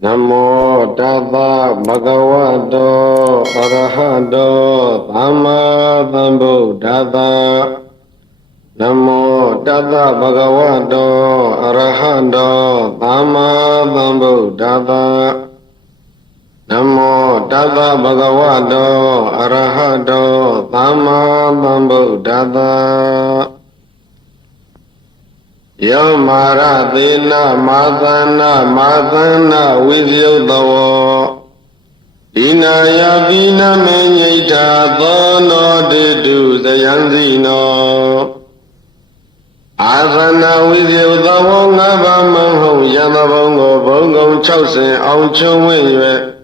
Namo Tassa Bhagavato Arahato Samma Sambuddhassa Namo Tassa Bhagavato Arahato Samma Sambuddhassa Namo Tassa Bhagavato Arahato Samma Sambuddhassa Yamara Dena Madana Vidyuddhavo Dinaya Vina Menyita Dhono Didu Sayanzino Asana Vidyuddhavo Ngaba Manho Yanabongo Bongo Chausen Aung Chung Wenye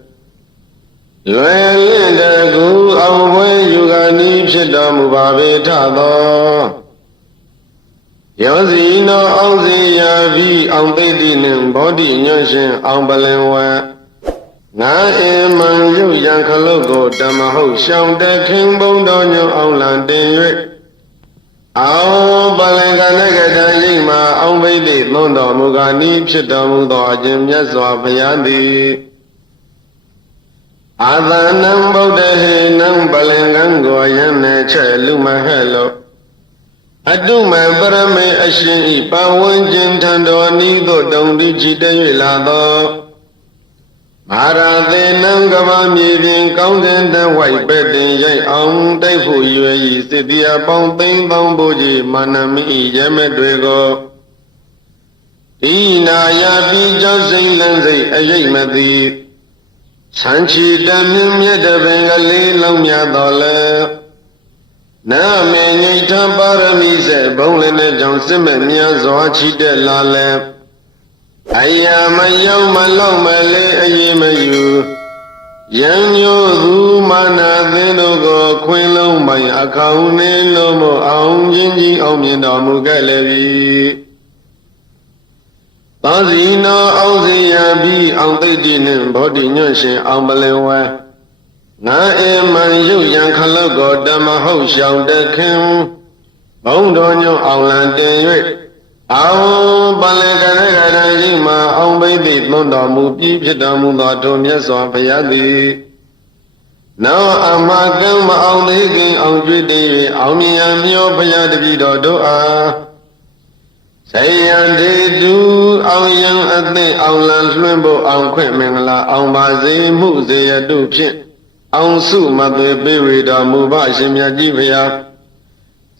Yue Linda Gu Aung Wen Yugani Pshita Mubabe Tado Yazino Auzi Yavi Audidin Body Nation Ambalenwa Na Eman Yu Yankalogo Damaho Shang De King Bondonyo Aulan Dinwick Ao Balenga Negada Yima Aubidi Londo Mugani Pshitamudo Jim Yaswa Payandi Adanam Bodehi Nam Balengango Yane Che Luma Hello Aduma Parame Ashin Pawanjin Tando Nido Dondi Chita Yilado Marade Nangava Mirin Counting the White Bedding Yay Aung Taifu Yui Sidia Pomping Bambuji Manami Yamedwego Ina Yabi Josin Lanzi Ayamadi Sanchi Damim Yadabengali Lomya Dole Na me nyita parami se bonglen Johnson Mia Zoachi de Lale Ayama Yama Lomale Ayemayu Yang Yu Mana Venogo Quilo my account Lomo Aung Yinji Omino Mugalevi Tazina Auzia Bi Audidin Body Nation Ambalewa Na Eman Yu Yankalogo Damaho Shang De King Bondonyo Aulan Dinwick Ao Balenga Yima Aubidi Londo Mubi Pshitamudo Yaswa Payadi Now Amakam Auligi Aujidi Aumiyamyo Payadibido Doa Sayandi Du Auyang Ate Aulan Swimbo Aung Kwemengla Aung Bazi Muze Du Pshin Aung Su Mate Bewida Muba Shimya Jivya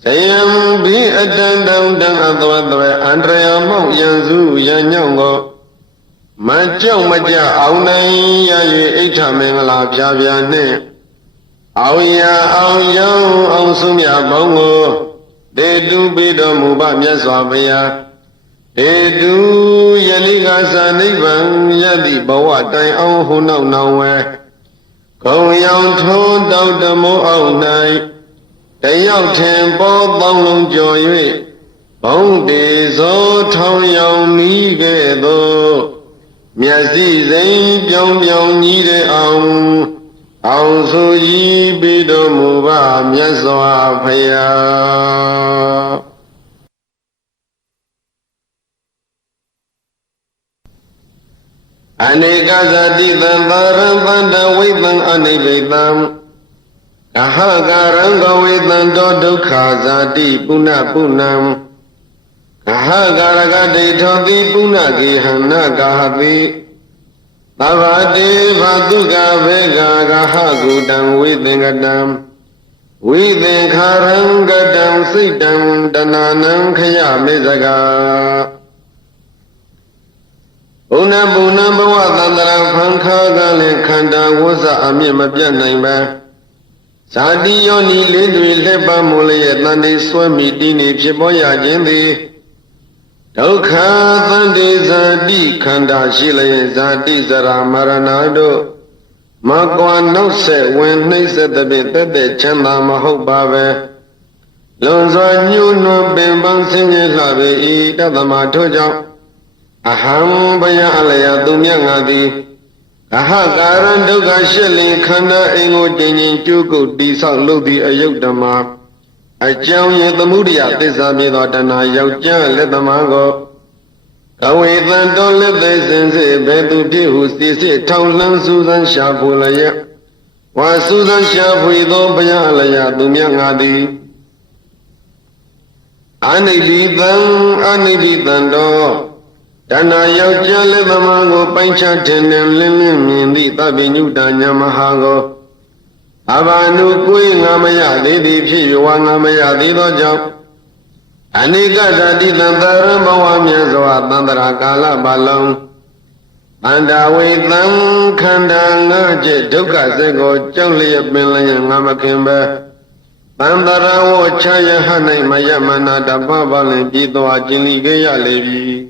Sayam Bi Adan Dang Adwadwe Andrea Mok Yanzu Yanyongo Majong Maja Aunai Yayi Echa Mengala Pyavya Ne Auya Auyang Aung Sumya Bongo Dedu Bido Muba Myaswabaya Dedu Yaliga Sanivan Yadi Bawa Tai Aung Hunau Nawe Kong Yang Thon Dao Damo Aung Nai Tayao Ten Bo Bong Long Joy Bong De Zo Tong Yang Ni Ge Do Myasi Zain Pyong Pyong Ni De Aung Aung Su Yi Bido Muba Myaswa Phaya Aneka Zati Tantaram Panda Vitam Anivitam Kahagaranga Vitam Dodukha Zati Puna Punam Kahagaragati Thoti Puna Gihana Gahati Tavati Vatuka Vega Gahagutam Vitingatam Vitinkarangatam Sitam Dananam Khaya Mizaga Una Buna Bawa Tandara Pankha Gale Khanda Wasa Amya Mapya Naimba Sadi Yoni Lindwi Lepa Mule Tandi Swami Dini Pshiboya Jindi Dukha Tandi Zadi Khanda Shile Zadi Zara Maranado Makwa Nose When Nise Tabi Tete Chanda Mahobave Lonzwa Nyuno Bimbang Singe Labe I Tatama Toja Aham Baya Alaya Dumyangadi Kahagaran Duga Shilling Khanda Engo Dinin Juku Disa Ludi Ayudama Ajam Yatamudia Tisamido Dana Yauja Letamago Kawitan toilet sense betu who sees it taulan Susan Shapulaya. Was Susan Shapuido Bayalaya Dumyangadi. Aniditan do. Dana Yojale the Mango Panchatin and Lilin in the Tabinu Danya Mahago. Avanu Queen Amaya, Didi Chiwanamaya, Dido Jump. Anika Dadi Tantara Mawamya Zoatandra Kala Balong. And away them Kandanga Duka Sego, Jolly Billion Namakimba. Tandara Chaya Hane Mayamana Dababal and Dito Ajili Gaya Levi.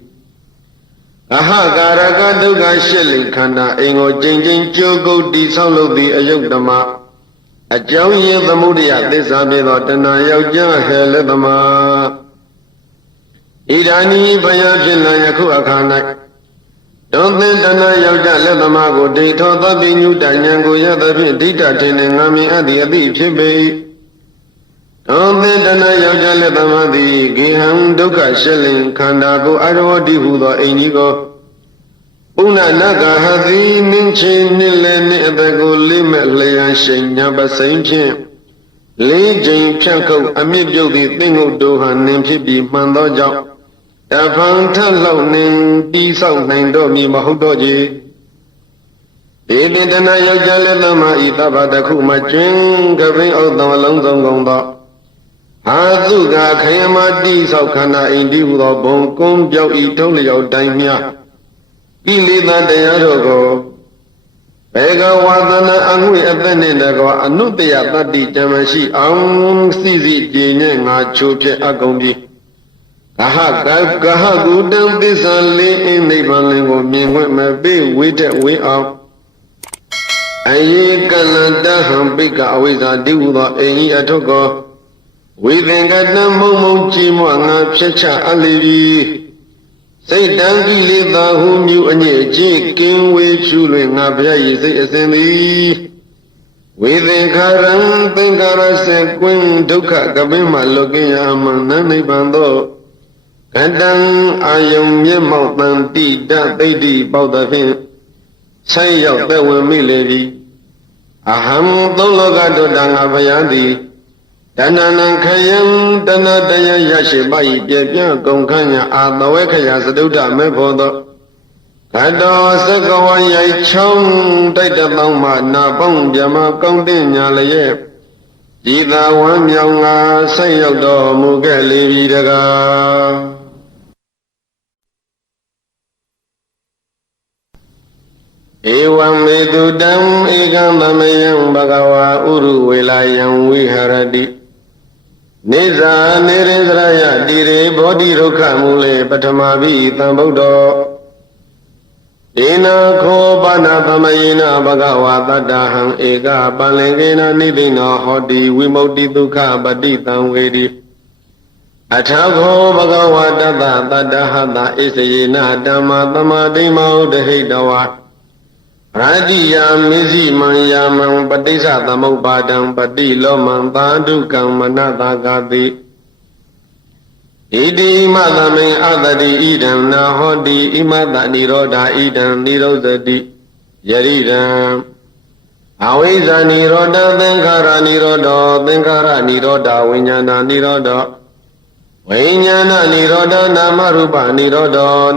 Aha Garaka Duga Shilly Kanda Ingo Jing Jogo Di Solo Di Ayukdama. A Joey the Mudia, this Abido Tana Yoja Heledama. Idani Bayajina Yaku Akana. Don't think Dana Yoja Ledamago, they told the Binu Danyango Yadabi, Dita Tinami at the Abi Chibe. Don't think Dana Yoja Ledamadi, Giham Duka Shelling, Kandago, Arodi Hudo, Inigo. Una Naga Hadi, Ninchin, Nilen, Edago, Limit, Leon Shenya, Basanchin. Lee Jane Chanko, Amid Yogi, Tingo Dohan, Nimchibi, Mandoja. Davang Taloning, D South Nine Domi Mahudoji. Didn't I Yajalama Itabata Kuma Jing, Gavin out the Alonso Gonda. Hazuga Kayama D Saukana Indiudo Bonkum Joe Itolio Daimia. Billy that day ago. Vega Wadana Angui Athenago, Anutia Tati Jamashi, Sisi Jine, Chuche Agombi. Gaha Gudam this only in the Balingo, meanwhile, may be waited way up. Aye Canada Hampika always a do the any atogo. We think at the moment Chimwanga Checha Alivi. Say Dangi Lida whom you and ye King with children up here is the we think Karan, think Kara Queen Duka Gabima looking among Nani Bando. Kadang ayam ye mountain tea that they did about the thing. Say out there with me, lady. Aham don't look at the Dangavayadi. Dana Kayam, Dana Daya Yashibai, Jabia, Gonkanya, Adawakaya, Saduda, Mepodo. Kado Sakawaya Chong, Data Lama, Napong, Jama, Kondinya Laye. Ida one young, say out the Mugali Vidaga. Ewan Medudam Egandamayam Bagawa Uru Wilayam Wiharadi Niza Nirezraya Dire Bodhi Rokamule Patamavi Tambodo Ina Ko Bana Pamayina Bagawa Tadaham Ega Balengena Nidina Hodi Wimoti Duka Badi Tamwedi Atago Bagawa Dada Tadahada Isayina Dama Tamadima Udahidawa Radiya Mizi Mayamang Padisa Tamobadang Padi Lomang Tadukang Manata Gadi Idi Madame Adadi Idam Nahodi Imada Niroda Idam Nirozadi Yaridam Awiza Niroda Tenkara Niroda Vinyana Niroda Vinyana Niroda Namarupa Niroda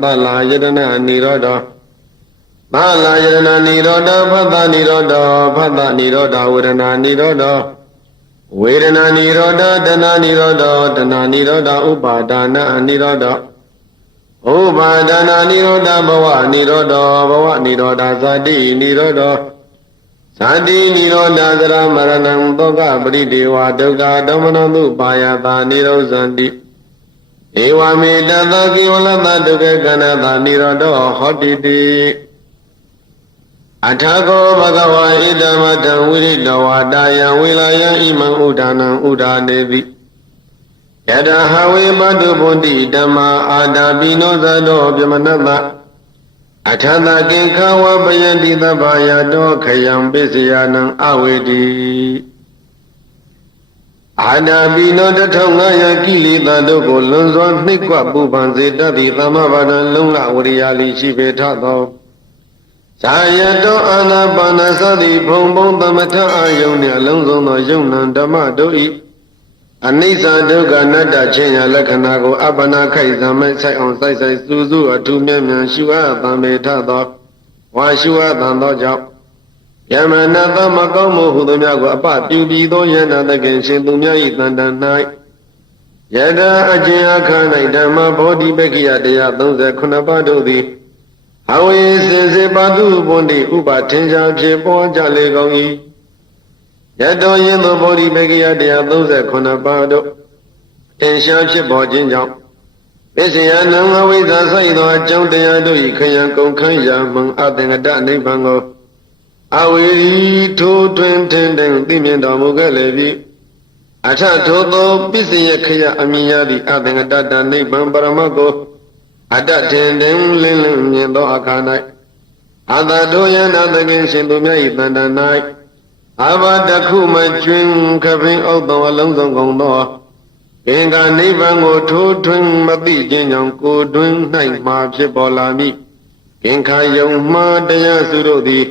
Tala Yadana Niroda Bala Yadana Niroda Bhata Niroda Vedana Niroda Dana Niroda Upadana Niroda Bhava Niroda Sadi Niroda Zara Maranam Toga Bridewa Doga Damanandu Payata Nirozandi Ewa Medada Kivalata Duga Ganada Niroda Hotidi Atago Bhagava Idamata Viridawa Daya Vilaya Imam Udana Udadevi Yada Hawe Badu Bodhi Dhamma Adabino Zado Byamanaba Atada Kinkawa Bayanti Dabaya Do Kayam Bisiyanam Awedi အာနာပိနော1500ကိလေသာတို့ကိုလွန်စွာနှိပ်ကွပူပန်စေတတ်သည့်သမ္မာပါဒံလုံလဝရိယာလိရှိပေထသောဇာယတောအာနာပါနသတိဘုံဘုံသမထအာယုန်နှင့်အလုံးစုံသောယုံနံဓမ္မတို့၏အနိစ္စဒုက္ခအနတ္တခြင်းရာလက္ခဏာကိုအပ္ပနာခိုက်သမဲ့ဆိုင်အောင်စိုက်စူးစူးအထူးမြတ်မြန်ရှုအပ်သံပေထသောဝါရှုအပ်သံသောကြောင့်ယမနာသမကောင်းမှုဟုသောများကိုအပပြုပြီးသောယန္တာသခင်ရှင်သူများ၏တန်တန်၌ယတာအကျဉ်အခါ၌ဓမ္မဘောဓိပက္ခိယတရား39ပါးတို့သည်အဝိစင်စေပါတုပွန်တိဥပါထင်ရှားဖြစ်ပေါ်ကြလေကုန်၏ယတောယင်းသောဘောဓိပက္ခိယတရား39ပါးတို့ထင်ရှားဖြစ်ပေါ်ခြင်းကြောင့်ပစ္စယနံအဝိဇ္ဇာဆိုင်သောအကြောင်းတရားတို့၏ခယံကုန်ခန်းရာမှန်အသင်္ကတနိဗ္ဗာန်ကိုအဝိထိုးတွင်ထင်တဲ့သိမြင်တော်မူခဲ့လေပြီအထထိုသောပစ္စယခယအမိယသည့်အသင်္ကတနိဗ္ဗာန်ပရမတ်ကိုအတ္တထင်တင်လင်းလင်းမြင်သောအခါ၌အတ္တတို့ယန္တာသခင်ရှင်သူများ၏တန်တန်၌အဘတခုမကျွင်းခပင်ဥသောအလုံးစုံကုန်သောအင်္ဂါနိဗ္ဗာန်ကိုထိုးထွင်းမသိခြင်းကြောင့်ကိုယ်တွင်၌မှဖြစ်ပေါ်လာမည်ကင်္ခာယုံမှတရားစုတို့သည်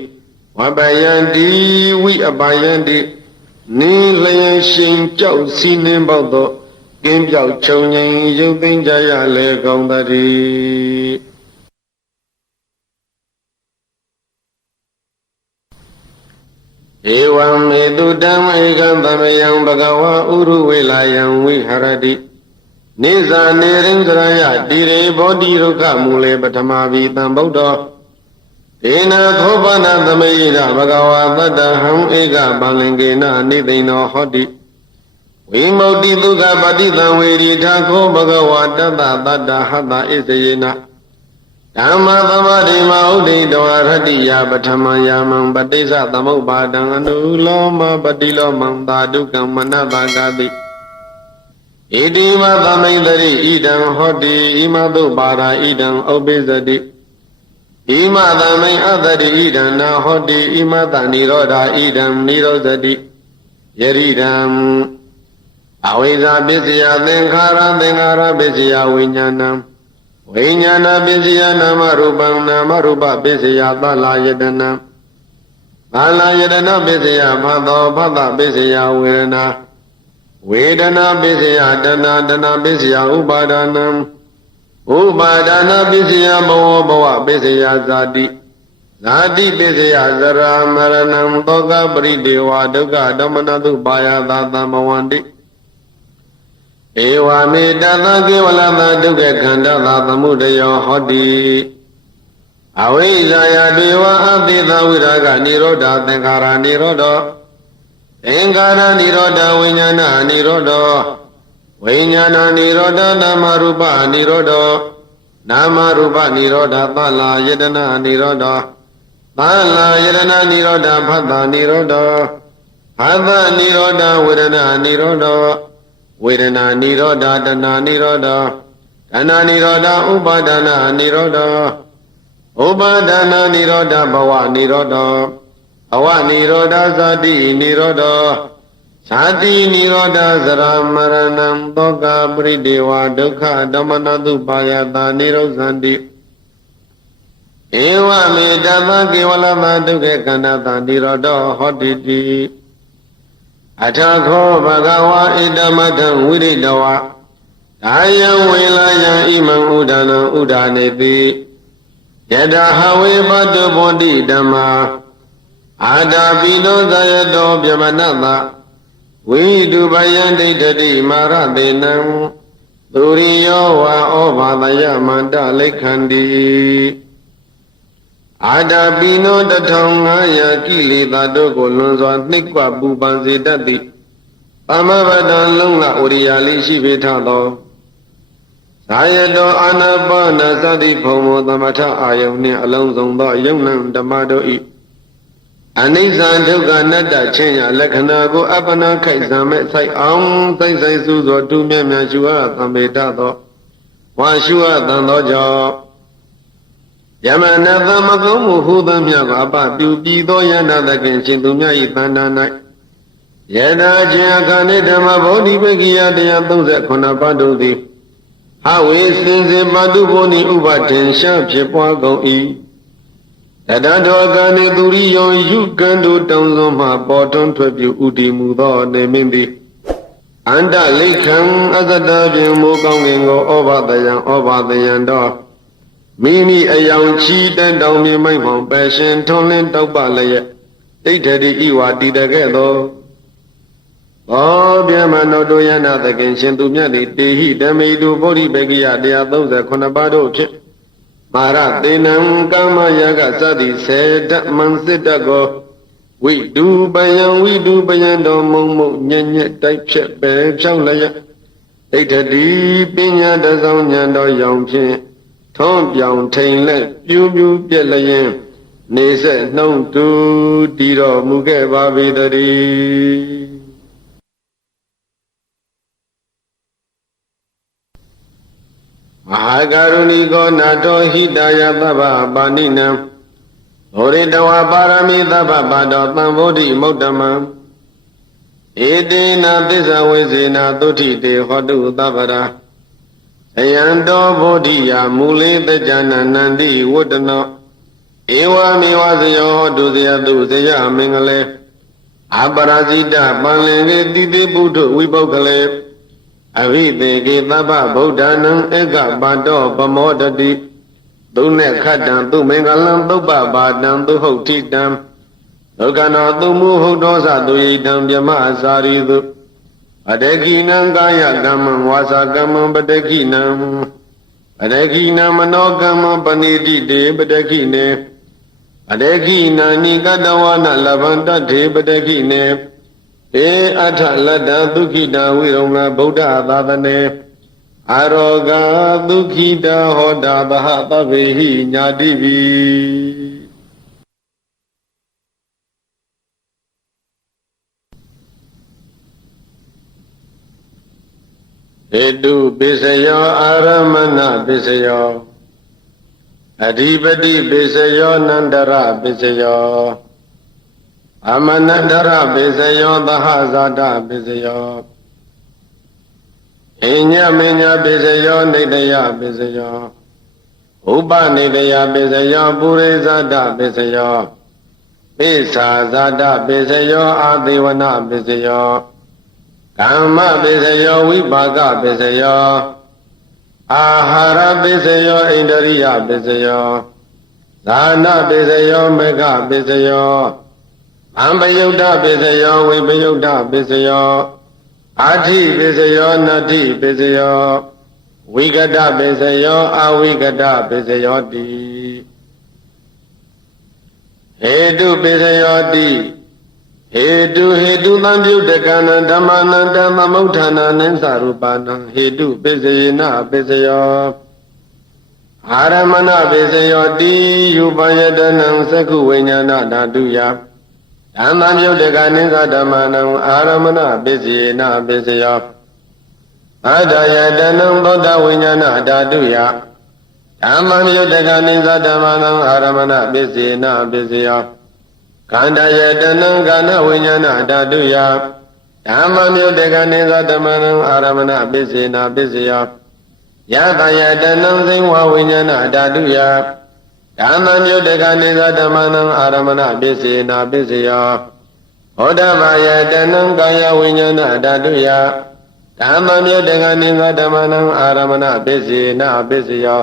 ဝပယံတိဝိအပယံတိနိလျင်ရှင်ကြောက်စီနှင်းပေါသောကင်းပြောက်ခြုံငိမ်ရုပ်သိမ်းကြရလေကောင်းတည်းဧဝံမေတုတံဧကံသမယံဘဂဝါဥရုဝေလာယံဝိဟရတိနိဇာနေရင်္ဂရယတိရေဘောဓိရုက္ခမူလေပထမဘိတံဗုဒ္ဓဒေနာခောပနာသမေယိဘဂဝါသတ္တဟံဧကပလင်ကေနနိသိဏောဟောတိဝိမု ക്തി ဒုက္ခပတိတံဝေရိထာခောဘဂဝါတတ္တသတ္တဟတဣစေယနာဓမ္မသမတိမဥဒိတောရတ္တိယပထမယာမံပတိစ္ဆသမုပ္ပါဒံအနုလောမပတိလောမံသာဒုက္ကမနတဂတိဣတိမသမိန်တရိဣဒံဟောတိဣမသုပါရာဣဒံဥပိသတိဣမသမိန်အတ္တိဣဒံနာဟောတိဣမတနိရောဓာဣဒံနိရောဓတိယရိဒံအဝိဇ္ဇာပစ္စယသင်္ခါရသင်္ခါရပစ္စယဝိညာဏံဝိညာဏပစ္စယနာမရူပံနာမရူပပစ္စယသလာယတနံသလာယတနပစ္စယဖတ်သောဖတ်တပစ္စယဝေဒနာဝေဒနာပစ္စယတဏတဏပစ္စယဥပါဒနံဥပါဒနာပစ္စယဘဝဘဝပစ္စယဇာတိဇာတိပစ္စယဇရာမရဏံသောကပရိဒေဝဒုက္ခဓမ္မနတုပါယသာသမဝန္တိဧဝမေတသကေဝလသဒုက္ခခန္ဓာသာသမုဒယောဟောတိအဝိဇ္ဇာယဒေဝအတိသဝိရာဂနိရောဓသင်္ခါရနိရောဓသင်္ခါရနိရောဓဝိညာဏနိရောဓဝိညာဏနိရောဓနာမရူပနိရောဓနာမရူပနိရောဓသလာယတနာနိရောဓသလာယတနာနိရောဓဖတ်တာနိရောဓဖတ်တာနိရောဓဝေဒနာနိရောဓဝေဒနာနိရောဓတဏနိရောဓတဏနိရောဓဥပါဒနာနိရောဓဥပါဒနာနိရောဓဘဝနိရောဓဘဝနိရောဓဇာတိနိရောဓဇာတိနိရောဓဇရာမရဏံသောကပရိဒေဝဒုက္ခဓမ္မနတုပါယတာနိရောဇန္တိဧဝမေတသကေဝလမဒုက္ခခန္ဓာတာနိရောဓဟောတိတိအထခောဘဂဝါဣတမထံဝိရိတဝါဒါယံဝေလာယံဣမံဥဒနံဥဒာနေတိယတဟဝေပတုဗောတိဓမ္မာအာတာပိနောဇယတောပြမနတဝိတုပယံဒိဋ္ဌတိမာရတေနံသူရိယောဝါဩဘာသယမန္တလိခန္တိအာတာပိနော1500ကိလေသာတို့ကိုလွန်စွာနှိပ်ကွပူပန်စေတတ်သည်သမ္မဗတံလုံးလဝရိယာလေးရှိပေထသောဇာယတောအာနာပါနသတိဘုံမောသမထအာယုန်နှင့်အလုံးစုံသောယုံနံဓမ္မတို့၏အနိစ္စဒုက္ခအနတ္တချင်းရလက္ခဏာကိုအပ္ပနာခိုက်ဇံမဲ့ဆိုင်အောင်သိဆိုင်စုသောတူမြတ်မြတ်ရှုအပ်သံပေတသောဝါရှုအပ်သံသောကြောင့်ယမနသမကုံမှုဟူသောမြတ်ကအပပြုပြီးသောယန္တာသခင်ရှင်သူမြတ်၏တဏ္ဍာ၌ ယထာချင်းအခါနေဓမ္မဗောဓိပက္ခိယတရား39ပါးတို့သည်အဝိစင်စေပါတုဘောနိဥပဒေရှဖြစ်ပွားကုန်၏တတတောအခါနေသူရိယောယုကံတို့တောင်းစွန်မှပေါ်ထွန်းထွက်ပြုဥတည်မူသောနေမင်းသည်အန္တလိခံအသတ္တဖြင့်မိုးကောင်းကင်ကိုဩဘာတယံတော်မိမိအယောင်ချီတန်တောင်မြေမိုက်မောင်ပယ်ရှင်ထွန်းလင်းတောက်ပလည်းရဲ့တိဋ္ဌတိဤဝါတည်တကဲ့သောဩဗျမနောတုယနာသခင်ရှင်သူမြတ်သည်တေဟိဓမေတုဗောဓိပက္ခိယ139ပါးတို့ဖြင့်မာရသေနံကာမယာကစသည်စေတမံစစ်တကောဝိတုပယံတော်မုံမုံညံ့ညက်တိုက်ဖြက်ပဲဖြောင်းလျက်ဒိဋ္ဌတိပညာတဆောင်ဉာဏ်တော်ရောင်ဖြင့်ထုံးပြောင်ထိန်လက်ပြူးပြက်လျင်နေဆက်နှုံတူတည်တော်မူခဲ့ပါပေတည်းမဟာကရုဏီကောနာတောဟိတယသဗ္ဗပါဏိနံဘုရိတဝပါရမိသဗ္ဗပါတောသံဗောဓိမုဒ္ဓမံဧတေနသစ္စာဝေစေနာသုထိတေဟောတုသဗ္ဗရာအယံတောဗောဓိယမူလေတကြနနန္တိဝတ္တနောဧဝမေဝဇယောဟောတုဇယတုဇယမင်္ဂလေအပရာဇိတပန္လင်လေတိတိပုထုဝိပုဂ္ဂလေအဘိသေကေသဗ္ဗဗုဒ္ဓနံဧကပါတောပမောတတိသုနေခတံသူမင်္ဂလံသုပ္ပပါတံသူဟုတ်တိတံဒုက္ခနောသူမူဟုတ်သောသသူယိတံမြမအစာရိတုအတေခိနံကာယကမ္မံဝါစာကမ္မံပတေခိနံအတေခိနံမနောကမ္မံပဏိတိတေပတေခိနေအတေခိနံနိကတဝနာလဗန္တတေပတေခိနေဧအထလတ္တဒုက္ခိတဝိရုံငဗုဒ္ဓသာသနေအာရောဂဒုက္ခိတဟောတာသဟသဗ္ဗေဟိညာတိပိဟေတုပိစယောအာရမဏပိစယောအဓိပတိပိစယောနန္တရပိစယောအမနန္တရပိစယောသဟဇာတပိစယောအညမညပိစယောနေတယပိစယောဥပနေတယပိစယောပုရိဇာတပိစယောပိသာဇာတပိစယောအာသေဝနာပိစယောကမ္မပိစယောဝိပါကပိစယောအာဟာရပိစယောဣန္ဒရိယပိစယောဇာနာပိစယောမေဃပိစယောအံပယုတ်တပိစယောဝိပယုတ်တပိစယောအာထိပိစယောနတ္ထိပိစယောဝိကတပိစယောအဝိကတပိစယောတိဟေတုပိစယောတိဟေတုသံပြုတကနံဓမ္မနံဓမ္မမုဋ္ဌာနာနိသရူပနံဟေတုပိစယေနပိစယောအာရမဏပိစယောတိယူပယတနံသက္ခုဝိညာဏဓာတုယဓမ္မပြုတကနိသဓမ္မနံအာရမဏပိစယေနပိစယောအာဒယတနံသောတဝိညာဏဓာတုယဓမ္မပြုတကနိသဓမ္မနံအာရမဏပိစယေနပိစယောခန္ဓာယတနံခန္ဓာဝိညာဏဓာတုယဓမ္မမြုတကနိသဓမ္မနံအာရမဏပိစေနာပိစယောယသယတနံသိဝဝိညာဏဓာတုယဓမ္မမြုတကနိသဓမ္မနံအာရမဏပိစေနာပိစယောဟောဓဘာယတနံကာယဝိညာဏဓာတုယဓမ္မမြုတကနိသဓမ္မနံအာရမဏပိစေနာပိစယော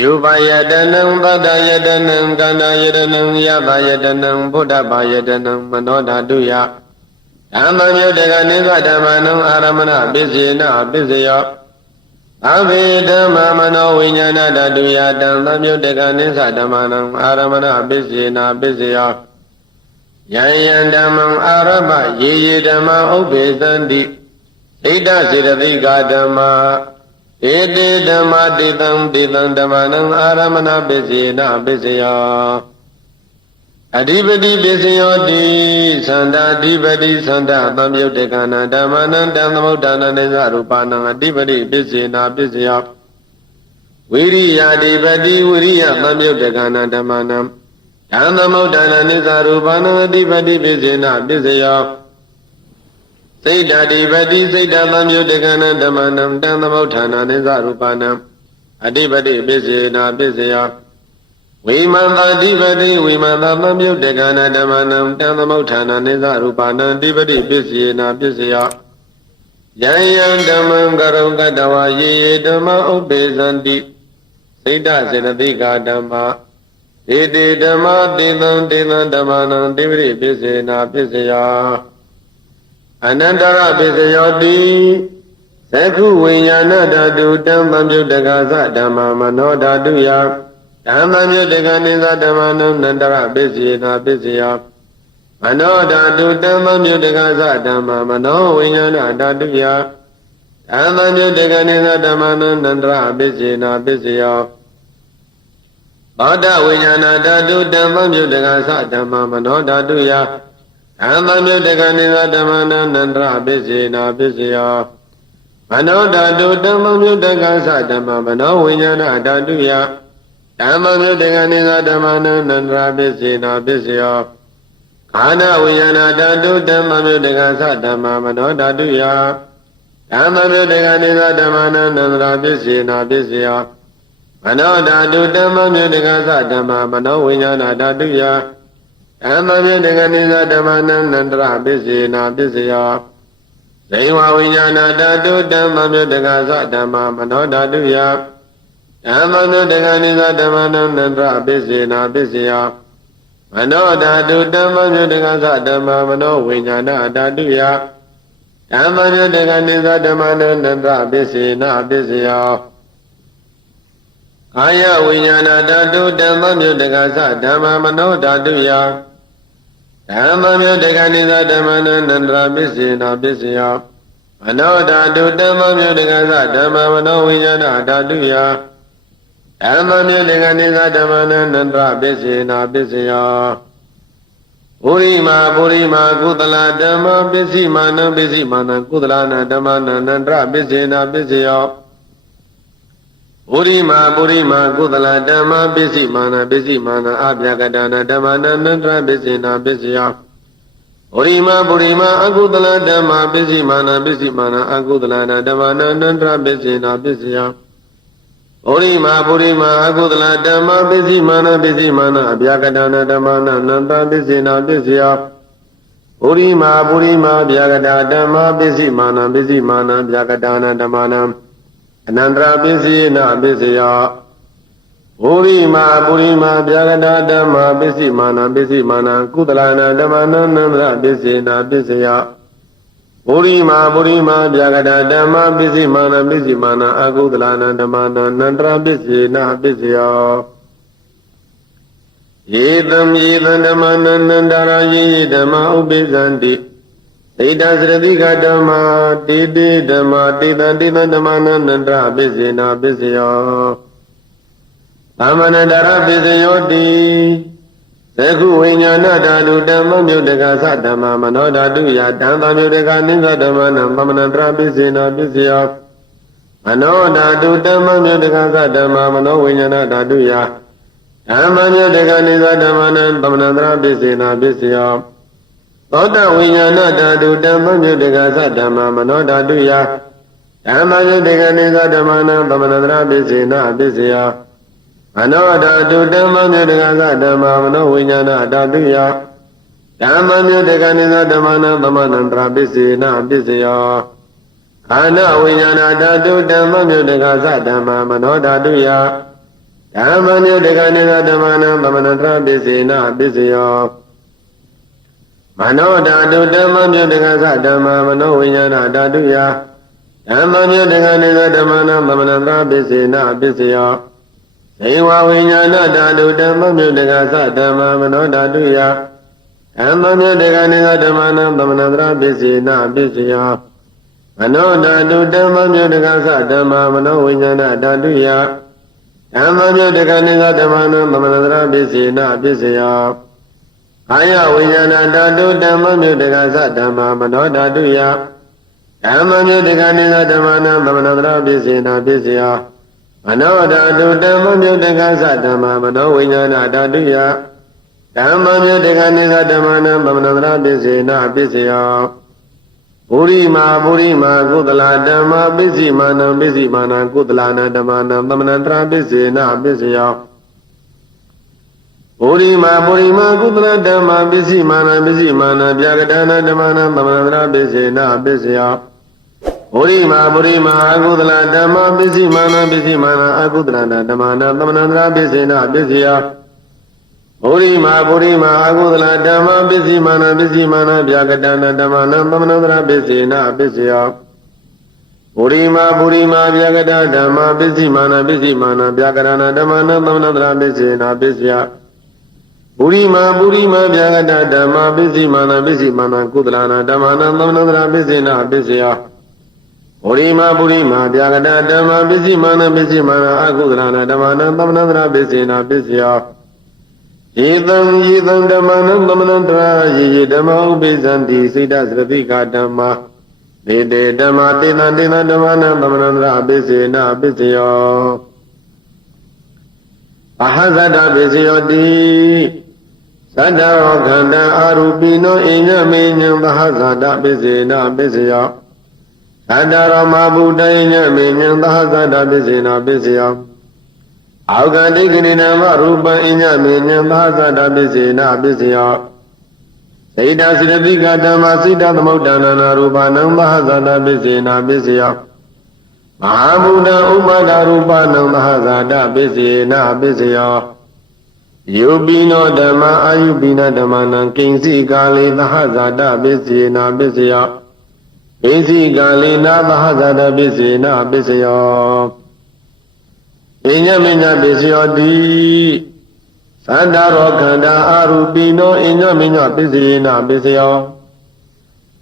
ယူပါယတနံသတ္တယတနံကန္တာယတနံယပါယတနံဘုဒ္ဓပါယတနံမနောဓာတုယဓမ္မမြုတကနိသဓမ္မနံအာရမဏပိစေနပိစယောအဘိဓမ္မမနောဝိညာဏဓာတုယဓမ္မမြုတကနိသဓမ္မနံအာရမဏပိစေနပိစယောယံယံဓမ္မံအာရမယေယေဓမ္မဥပ္ပေသန္တိဣဒ္ဓစေတသိကာဓမ္မာဧတေဓမ္မာတေတံဓမ္မနံအာရမဏပိစေနပိစယောအဓိပတိပိစယောတိသန္တာအဓိပတိသန္တာသံယုတ်တကနာဓမ္မနံတံသမုဋ္ဌာနနိသရူပနံအဓိပတိပိစေနပိစယောဝိရိယအဓိပတိဝိရိယသံယုတ်တကနာဓမ္မနံ ဓမ္မုဋ္ဌာနာနိသရူပနာတိပတိပိစေနပစ္စယောစိတ်တတိပတိစိတ်တသံယုတကနဓမ္မနံတံသမုဋ္ဌာနာနိသရူပနံအတိပတိပိစေနပစ္စယောဝိမန္တာတိပတိဝိမန္တာသံယုတကနဓမ္မနံတံသမုဋ္ဌာနာနိသရူပနံတိပတိပိစေနပစ္စယောယံယံဓမ္မံကရုံကတဝါယေယေဓမ္မဥပ္ပေဇန္တိစိတ်တစေတသိကာဓမ္မာဧတေဓမ္မတေသံတေသံဓမ္မနံတိပတိပိစေနပစ္စယောအနန္တရပိစယောတိသက္ခုဝိညာဏဓာတုတံသံယုတကသဓမ္မမနောဓာတုယဓမ္မယုတကနိသဓမ္မနံနန္တရပိစေနပစ္စယောမနောဓာတုတံသံယုတကသဓမ္မမနောဝိညာဏဓာတုယဓမ္မယုတကနိသဓမ္မနံနန္တရပိစေနပစ္စယောသောတဝိညာဏဓာတုတံသံယုတကသဓမ္မမနောဓာတုယဓမ္မမြုတကနိသဓမ္မနံနန္တရပိစေနာပစ္စယောမနောဓာတုဓမ္မမြုတကသဓမ္မမနောဝိညာဏဓာတုယဓမ္မမြုတကနိသဓမ္မနံနန္တရပိစေနာပစ္စယောခန္ဓာဝိညာဏဓာတုဓမ္မမြုတကသဓမ္မမနောဓာတုယဓမ္မမြုတကနိသဓမ္မနံနန္တရပိစေနာပစ္စယောမနောဓာတုဓမ္မမြုတကသဓမ္မမနောဝိညာဏဓာတုယဓမ္မမြတကနိသဓမ္မနံနန္တရပိစေနာပစ္စယောဇိဝဝိညာဏဓာတုဓမ္မမြတကသဓမ္မမနောဓာတုယဓမ္မမြတကနိသဓမ္မနံနန္တရပိစေနာပစ္စယောမနောဓာတုဓမ္မမြတကသဓမ္မမနောဝိညာဏဓာတုယဓမ္မမြတကနိသဓမ္မနံနန္တရပိစေနာပစ္စယောကာယဝိညာဏဓာတုဓမ္မမြတကသဓမ္မမနောဓာတုယဓမ္မမြတကနိသဓမ္မနံနန္တရပိစေနာပစ္စယောမနောဓာတုဓမ္မမြတကသဓမ္မမနောဝိညာဏဓာတုယဓမ္မမြတကနိသဓမ္မနံနန္တရပိစေနာပစ္စယောပုရိမာပုရိမာကုသလဓမ္မပစ္စည်းမာနံပစ္စည်းမာနံကုသလနာဓမ္မနံနန္တရပိစေနာပစ္စယောပုရိမာပုရိမာကုသလဓမ္မပစ္စည်းမာနပစ္စည်းမာနအပြကတနာဓမ္မနန္တရပစ္စေနာပစ္စယောပုရိမာပုရိမာအကုသလဓမ္မပစ္စည်းမာနပစ္စည်းမာနအကုသလနာဓမ္မနန္တရပစ္စေနာပစ္စယောပုရိမာပုရိမာအကုသလဓမ္မပစ္စည်းမာနပစ္စည်းမာနအပြကတနာဓမ္မနန္တရပစ္စေနာပစ္စယောပုရိမာပုရိမာအပြကတဓမ္မပစ္စည်းမာနပစ္စည်းမာနအပြကတနာဓမ္မနအနန္တရာပစ္စည်းနာပစ္စယောပုရိမာပုရိမာဗျာဂတာဓမ္မာပစ္စည်းမာနပစ္စည်းမာနကုသလနာဓမ္မနန္တရာပစ္စေနာပစ္စယောပုရိမာပုရိမာဗျာဂတာဓမ္မာပစ္စည်းမာနပစ္စည်းမာနအကုသလနာဓမ္မနန္တရာပစ္စေနာပစ္စယောယေတံယေတံဓမ္မနန္တရာယေယေဓမ္မဥပ္ပိသန္တိဣဒသရတိကဓမ္မာတေတေဓမ္မာတေတံတေတံဓမ္မနန္တရာပစ္စေနာပစ္စယောသမ္မနန္တရပစ္စယောတိသက္ခုဝိညာဏဓာတုဓမ္မမြုတကသဓမ္မမနောဓာတုယတံသမ္မြုတကနိသဓမ္မနံသမ္မနန္တရာပစ္စေနာပစ္စယောမနောဓာတုဓမ္မမြုတကသဓမ္မမနောဝိညာဏဓာတုယဓမ္မမြုတကနိသဓမ္မနံသမ္မနန္တရာပစ္စေနာပစ္စယောသောတဝိညာဏဓာတုဓမ္မမြုတကသဓမ္မမနောဓာတုယဓမ္မမြုတကနိသဓမ္မနံသမ္မနန္တရာပစ္စေနာပစ္စယောမနောဓာတုဓမ္မမြုတကသဓမ္မမနောဝိညာဏဓာတုယဓမ္မမြုတကနိသဓမ္မနံသမ္မနန္တရာပစ္စေနာပစ္စယောခန္ဓာဝိညာဏဓာတုဓမ္မမြုတကသဓမ္မမနောဓာတုယဓမ္မမြုတကနိသဓမ္မနံသမ္မနန္တရာပစ္စေနာပစ္စယောမနောဓာတုဓမ္မမြုတကသဓမ္မမနောဝိညာဏဓာတုယဓမ္မမြုတကနိသဓမ္မနံသမ္မနန္တရာပစ္စေနာပစ္စယောဇေဝဝိညာဏဓာတုဓမ္မမြုတကသဓမ္မမနောဓာတုယဓမ္မမြုတကနိသဓမ္မနံသမ္မနန္တရာပစ္စေနာပစ္စယောမနောဓာတုဓမ္မမြုတကသဓမ္မမနောဝိညာဏဓာတုယဓမ္မမြုတကနိသဓမ္မနံသမ္မနန္တရာပစ္စေနာပစ္စယောကာယဝိညာဏဓာတုဓမ္မမြုတကသဓမ္မမနောဓာတုယဓမ္မမြုတကနိသဓမ္မနံသမ္မနန္တရာပစ္စေနာပစ္စယောမနောဓာတုဓမ္မမြုတကသဓမ္မမနောဝိညာဏဓာတုယဓ Dhamma Myodekanisa Dhammana Dhammana Pisena Pisya Burima Kudala Dhamma Pisimana Kudalana Dhammana Dhammana Pisena Pisya Burima Kudala Dhamma Pisimana Byagadana Dhammana Dhammana Pisena Pisya Burima Kudala Dhamma Pisimana Akudalana Dhammana Dhammana Pisena Pisya Burima Agudala Dhamma Pisimana Byagadana Dhammana Dhammana Pisena Pisya Burima Byagada Dhamma Pisimana Byagadana Dhammana Dhammana Pisena Pisya Burima Byagada Dhamma Pisimana Kudalana Dhammana Dhammana Pisena Pisya Burima Byagada Dhamma Pisimana Akudalana Dhammana Dhammana Pisena Pisya Yidam Dhammana Dhammana Yidama Ubizanti Sita Sratika Dhamma Nide Dhamma Tina Dhammana Dhammana Pisena Pisya Ahazada Pisyoti Sada Khanda Arupino Inya Minyam Bahazada Pisena Pisya Sada Rama Buddha Inya Minyam Bahazada Pisena Pisya Aukadikinina Varupa Inya Minyam Bahazada Pisena Pisya Sita Siratika Dhamma Sita Thamudana Rupanam Bahazada Pisena Pisya Mahabuddha Upada Rupanam Bahazada Pisena Pisya Yubino Dhamma Ayubina Dhammanam Kinsi Kali Bahazada Pisena Pisya Kinsi Kali Na Bahazada Pisena Pisya Inya Minya Pisyoti Sandaro Khanda Arupino Inya Minya Pisena Pisya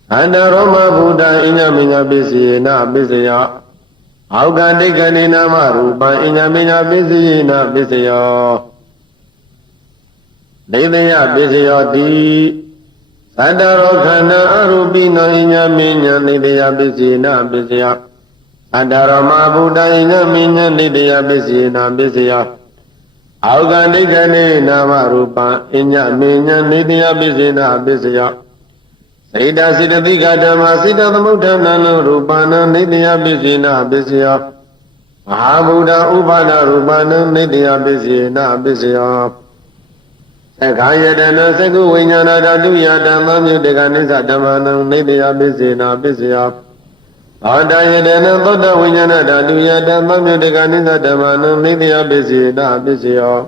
Sandaro Buddha Inya Minya Pisena Pisya Aukadikanina Varupa Inya Minya Pisena Pisya Nidya Pisyoti Sandaro Khanda Arupino Inya Minya Nidya Pisena Pisya Andarama Buddha Inya Minya Nidya Pisena Pisya Aukadikane Namarupa Inya Minya Nidya Pisena Pisya Sita Siratika Dhamma Sita Thamudana Rupana Nidya Pisena Pisya Mahabuddha Upada Rupana Nidya Pisena Pisya Sakayadana Saku Vinyana Dhatu Yadhamma Myodekanisa Dhammana Nidya Pisena Pisya Adayadana Buddha Vinyana Dhatu Yadhamma Myodekanisa Dhammana Nidya Pisena Pisya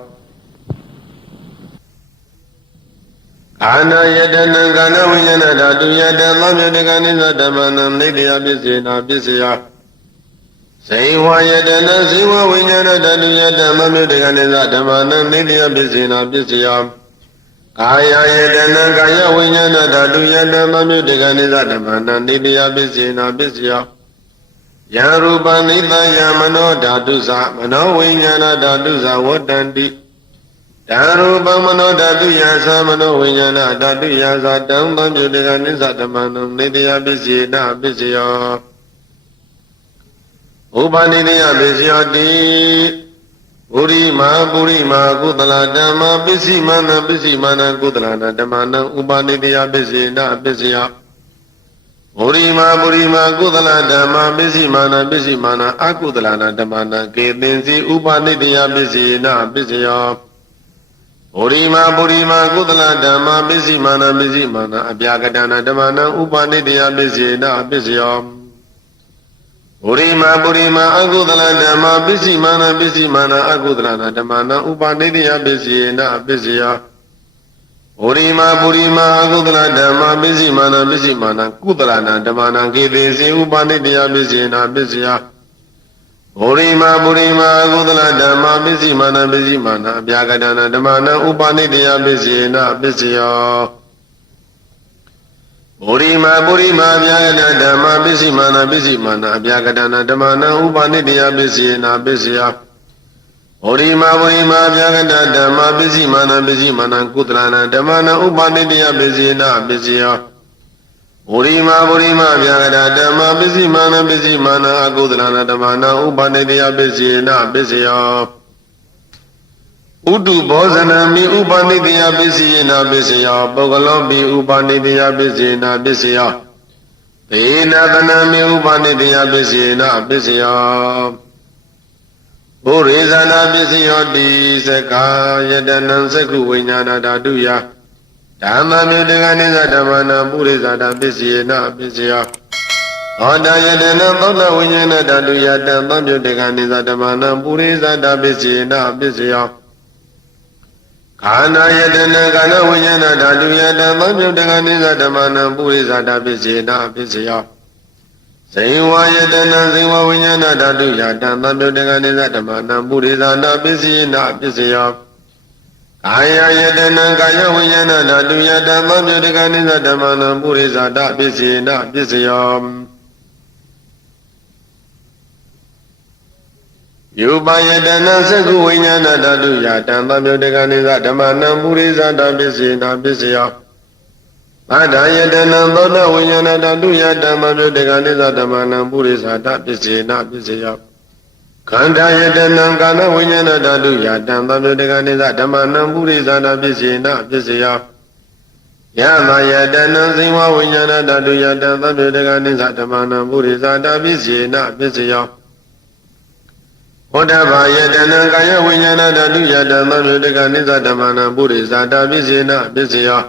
Anayadana Gana Vinyana Dhatu Yadhamma Myodekanisa Dhammana Nidya Pisena Pisya Sivayadana Siva Vinyana Dhatu Yadhamma Myodekanisa Dhammana Nidya Pisena Pisya Kaya Yadana Kaya Vinyana Dhatu Yadhamma Myodekanisa Dhammana Nidya Pisena Pisya Yarupa Nidaya Mano Dhatu Sa Mano Vinyana Dhatu Sa Vadanti Yarupa Mano Dhatu Yasa Mano Vinyana Dhatu Yasa Dhamma Myodekanisa Dhammana Nidya Pisena Pisya Upanidya Pisyoti Burima Kudala Dhamma Pisimana Kudalana Dhammana Upanidya Pisena Pisya Burima Kudala Dhamma Pisimana Akudalana Dhammana Ketensi Upanidya Pisena Pisya Burima Kudala Dhamma Pisimana Abhyagadana Dhammana Upanidya Pisena Pisya Burima Agudala Dhamma Pisimana Akudalana Dhammana Upanidya Pisena Pisya Burima Agudala Dhamma Pisimana Kudalana Dhammana Ketensi Upanidya Pisena Pisya Burima Agudala Dhamma Pisimana Abhyagadana Dhammana Upanidya Pisena Pisya Burima Vyagada Dhamma Pisimana Abhyagadana Dhammana Upanidya Pisena Pisya Burima Vyagada Dhamma Pisimana Kudalana Dhammana Upanidya Pisena Pisya Burima Vyagada Dhamma Pisimana Akudalana Dhammana Upanidya Pisena Pisya ဥတုဘောဇနမိဥပနိတယပစ္စယေနပစ္စယောပုဂ္ဂလောပိဥပနိတယပစ္စယေနပစ္စယောသေနသနမိဥပနိတယပစ္စယေနပစ္စယောဘုရေဇာနာပစ္စယောတိသက္ခာယတနံသက္ခုဝိညာဏဓာတုယဓမ္မမြုတကနိသဓမ္မနာပုရိသတာပစ္စယေနပစ္စယောဟောတယတနံသောတဝိညာဏဓာတုယတံသံမြုတကနိသဓမ္မနာပုရိသတာပစ္စယေနပစ္စယောခန္ဓာယတနာခန္ဓာဝိညာဏဓာတုယတံသံမြုတကနိသဓမ္မနာပုရိသတာပစ္စယေနပစ္စယောဇိဝယတနာဇိဝဝိညာဏဓာတုယတံသံမြုတကနိသဓမ္မနာပုရိသတာပစ္စယေနပစ္စယောကာယယတနာကာယဝိညာဏဓာတုယတံသံမြုတကနိသဓမ္မနာပုရိသတာပစ္စယေနပစ္စယောယူပါယတနာသက္ခုဝိညာဏဓာတုယတံသံမြုတကနိသဓမ္မနာပုရိသတာပစ္စယေနပစ္စယောဘာဒယတနာသောတဝိညာဏဓာတုယတံသံမြုတကနိသဓမ္မနာပုရိသတာပစ္စယေနပစ္စယောခန္ဓာယတနာကာနဝိညာဏဓာတုယတံသံမြုတကနိသဓမ္မနာပုရိသတာပစ္စယေနပစ္စယောယမယတနာဇိဝဝိညာဏဓာတုယတံသံမြုတကနိသဓမ္မနာပုရိသတာပစ္စယေနပစ္စယောဟောတဘာယတနာကာယဝိညာဏဓာတုယတံသံမြုတကနိသဓမ္မနာပုရိသတာပစ္စယေနပစ္စယော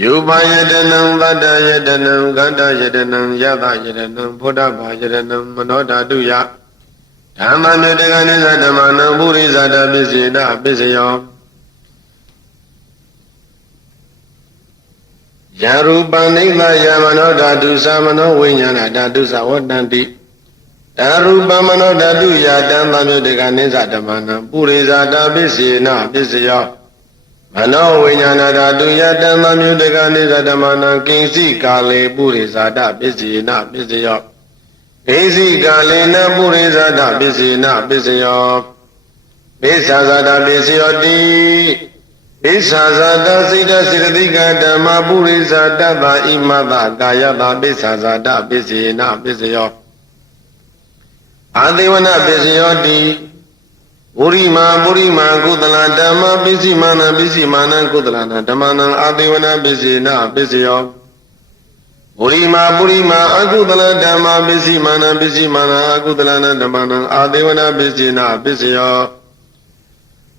ယူပါယတနံသတ္တယတနံကန္တယတနံယသယတနံဘုဒ္ဓဘာယတနံမနောဓာတုယဓမ္မမြုတကနိသဓမ္မနာပုရိသတာပစ္စယေနပစ္စယောယရူပနိသယမနောဓာတုသမနောဝိညာဏဓာတုသဝတ္တန္တိဓာရူပမနောဓာတုယတံသံမြုတကနိသဓမ္မနာပုရိသတာပစ္စယေနပစ္စယောမနောဝိညာဏဓာတုယတံသံမြုတကနိသဓမ္မနာကိဉ္စီကာလေပုရိသတာပစ္စယေနပစ္စယောကိဉ္စီကာလေနပုရိသတာပစ္စယေနပစ္စယောပိစ္ဆာဇာတာပစ္စယောတိပိစ္ဆာဇာတာစိတ္တစေတသိကဓမ္မပုရိသတတ္တဣမတကာယတာပိစ္ဆာဇာတာပစ္စယေနပစ္စယောအာသေဝနာပစ္စယောတိပုရိမာကုသလဓမ္မပစ္စည်းမာနပစ္စည်းမာနကုသလနာဓမ္မနံအာသေဝနာပစ္စေနပစ္စယောပုရိမာအကုသလဓမ္မပစ္စည်းမာနပစ္စည်းမာနအကုသလနာဓမ္မနံအာသေဝနာပစ္စေနပစ္စယော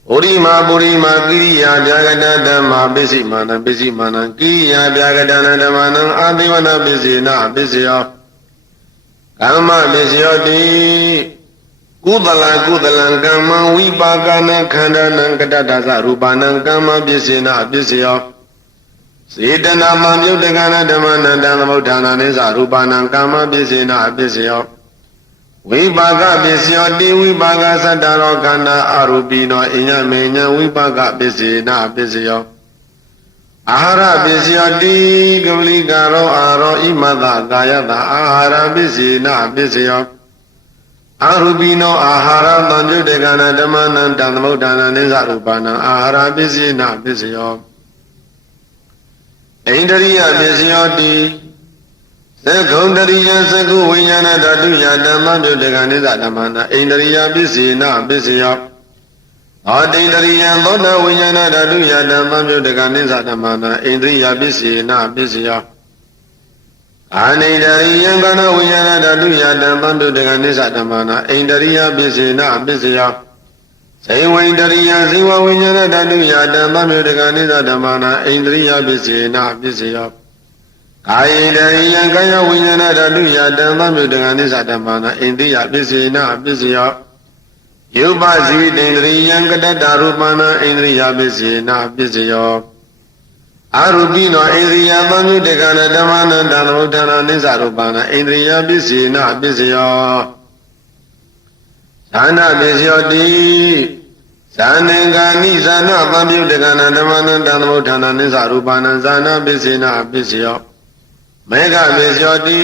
ပုရိမာကိရိယာပြာကတဓမ္မပစ္စည်းမာနပစ္စည်းမာနကိရိယာပြာကတနာဓမ္မနံအာသေဝနာပစ္စေနပစ္စယောကမ္မပစ္စယောတိကုသလကမ္မဝိပါကနခန္ဓာနံကတ္တသရူပနံကမ္မပစ္စေနပစ္စယောစေတနာမမြုတကနာဓမ္မနံတံသမုဋ္ဌာနာနိသရူပနံကမ္မပစ္စေနပစ္စယောဝိပါကပစ္စယောတိဝိပါကသတ္တရောခန္ဓာအရူပိနောအညမေညဝိပါကပစ္စေနပစ္စယောအာဟာရပစ္စယောတိကဝလိကာရောအာရောဣမတကာယတအာဟာရပစ္စေနပစ္စယောအာရူပိနောအာဟာရသံယုတကနာဓမ္မနံတံသမုဋ္ဌာနာနိသရူပနံအာဟာရပစ္စေနပစ္စယောဣန္ဒရိယပစ္စယောတိသက္ခုံတရိယသက္ခုဝိညာဏဓာတုယဓမ္မမြုတကနိသဓမ္မနာဣန္ဒရိယပစ္စေနပစ္စယောဟောတိန္ဒရိယသောတဝိညာဏဓာတုယဓမ္မမြုတကနိသဓမ္မနာဣန္ဒရိယပစ္စေနပစ္စယောအာနိန္ဒရိယကနဝိညာဏဓာတုယဓမ္မမြုတကနိသဓမ္မနာဣန္ဒရိယပစ္စေနပစ္စယောဇိဝိန္ဒရိယဇိဝဝိညာဏဓာတုယဓမ္မမြုတကနိသဓမ္မနာဣန္ဒရိယပစ္စေနပစ္စယောကာယေတရိယကာယဝိညာဏဓာတုယဓမ္မမြုတကနိသဓမ္မနာဣန္ဒရိယပစ္စေနပစ္စယောယုပဇိဝိတေန္ဒရိယကတ္တရူပနာဣန္ဒရိယပစ္စေနပစ္စယောအာရူပိနောဣန္ဒရိယသံယုတကနာဓမ္မနံတံသမုဋ္ဌာနာနိသရူပနာဣန္ဒရိယပစ္စေနပစ္စယောသာနာပစ္စယောတိဇာနံကာနိဇာနာသံယုတကနာဓမ္မနံတံသမုဋ္ဌာနာနိသရူပနာဇာနာပစ္စေနပစ္စယောမေဃပစ္စယောတိ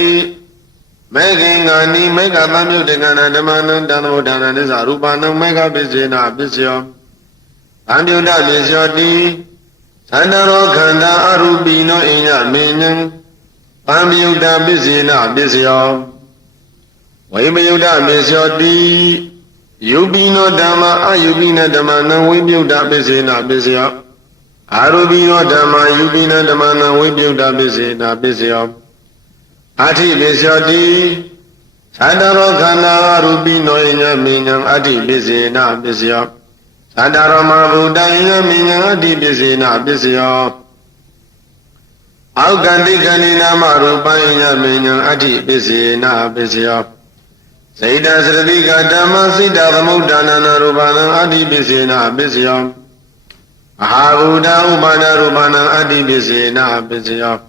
မေခင်္ဂာနိမေဃသံယုတကနာဓမ္မနံတံသမုဋ္ဌာနာနိသရူပနာမေဃပစ္စေနပစ္စယောအန္တုတပစ္စယောတိသန္တရောခန္ဓာအရူပိနောအညမေညံပံမြုတပစ္စေနပစ္စယောဝိမယုတပစ္စယောတိဣ Yubino Dhamma Ayubina Dhammana Vibhyuta Pisena Pisya Arubino Dhamma Yubina Dhammana Vibhyuta Pisena Pisya Ati Pisyati Sadaro Khana Arubino Inya Minyang Ati Pisena Pisya Sadaro Mabuddha Inya Minyang Ati Pisena Pisya Aukandi Kanina Marupa Inya Minyang Ati Pisena Pisya Saida Sradika Dhamma Sita Thamudhanana Rupana Adi Pisena Pisya Mahabuddha Upana Rupana Adi Pisena Pisya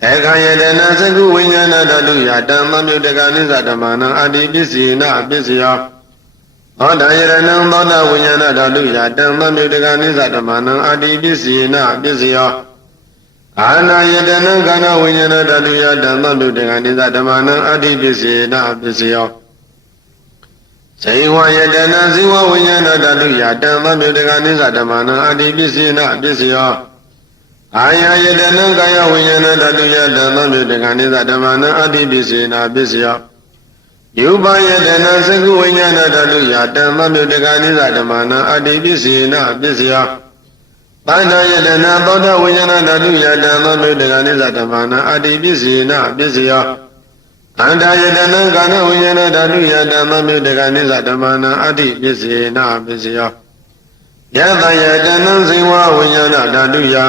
Sekayadana Saku Vinyana Daduya Dhamma Mutaka Nisa Dhammana Adi Pisena Pisya Odayarana Dhamma Vinyana Daduya Dhamma Mutaka Nisa Dhammana Adi Pisena Pisya Anayadana Gana Vinyana Daduya Dhamma Mutaka Nisa Dhammana Adi Pisena Pisya Saiwa Yadana Siwa Vinyana Daduya Dhamma Mutaka Nisa Dhammana Adi Pisena Pisya Aya Yadana Gaya Vinyana Daduya Dhamma Mutaka Nisa Dhammana Adi Pisena Pisya Yupa Yadana Saku Vinyana Daduya Dhamma Mutaka Nisa Dhammana Adi Pisena Pisya Panda Yadana Bodha Vinyana Daduya Dhamma Mutaka Nisa Dhammana Adi Pisena Pisya Anda Yadana Gana Vinyana Daduya Dhamma Mutaka Nisa Dhammana Adi Pisena Pisya Yada Yadana Siwa Vinyana Daduya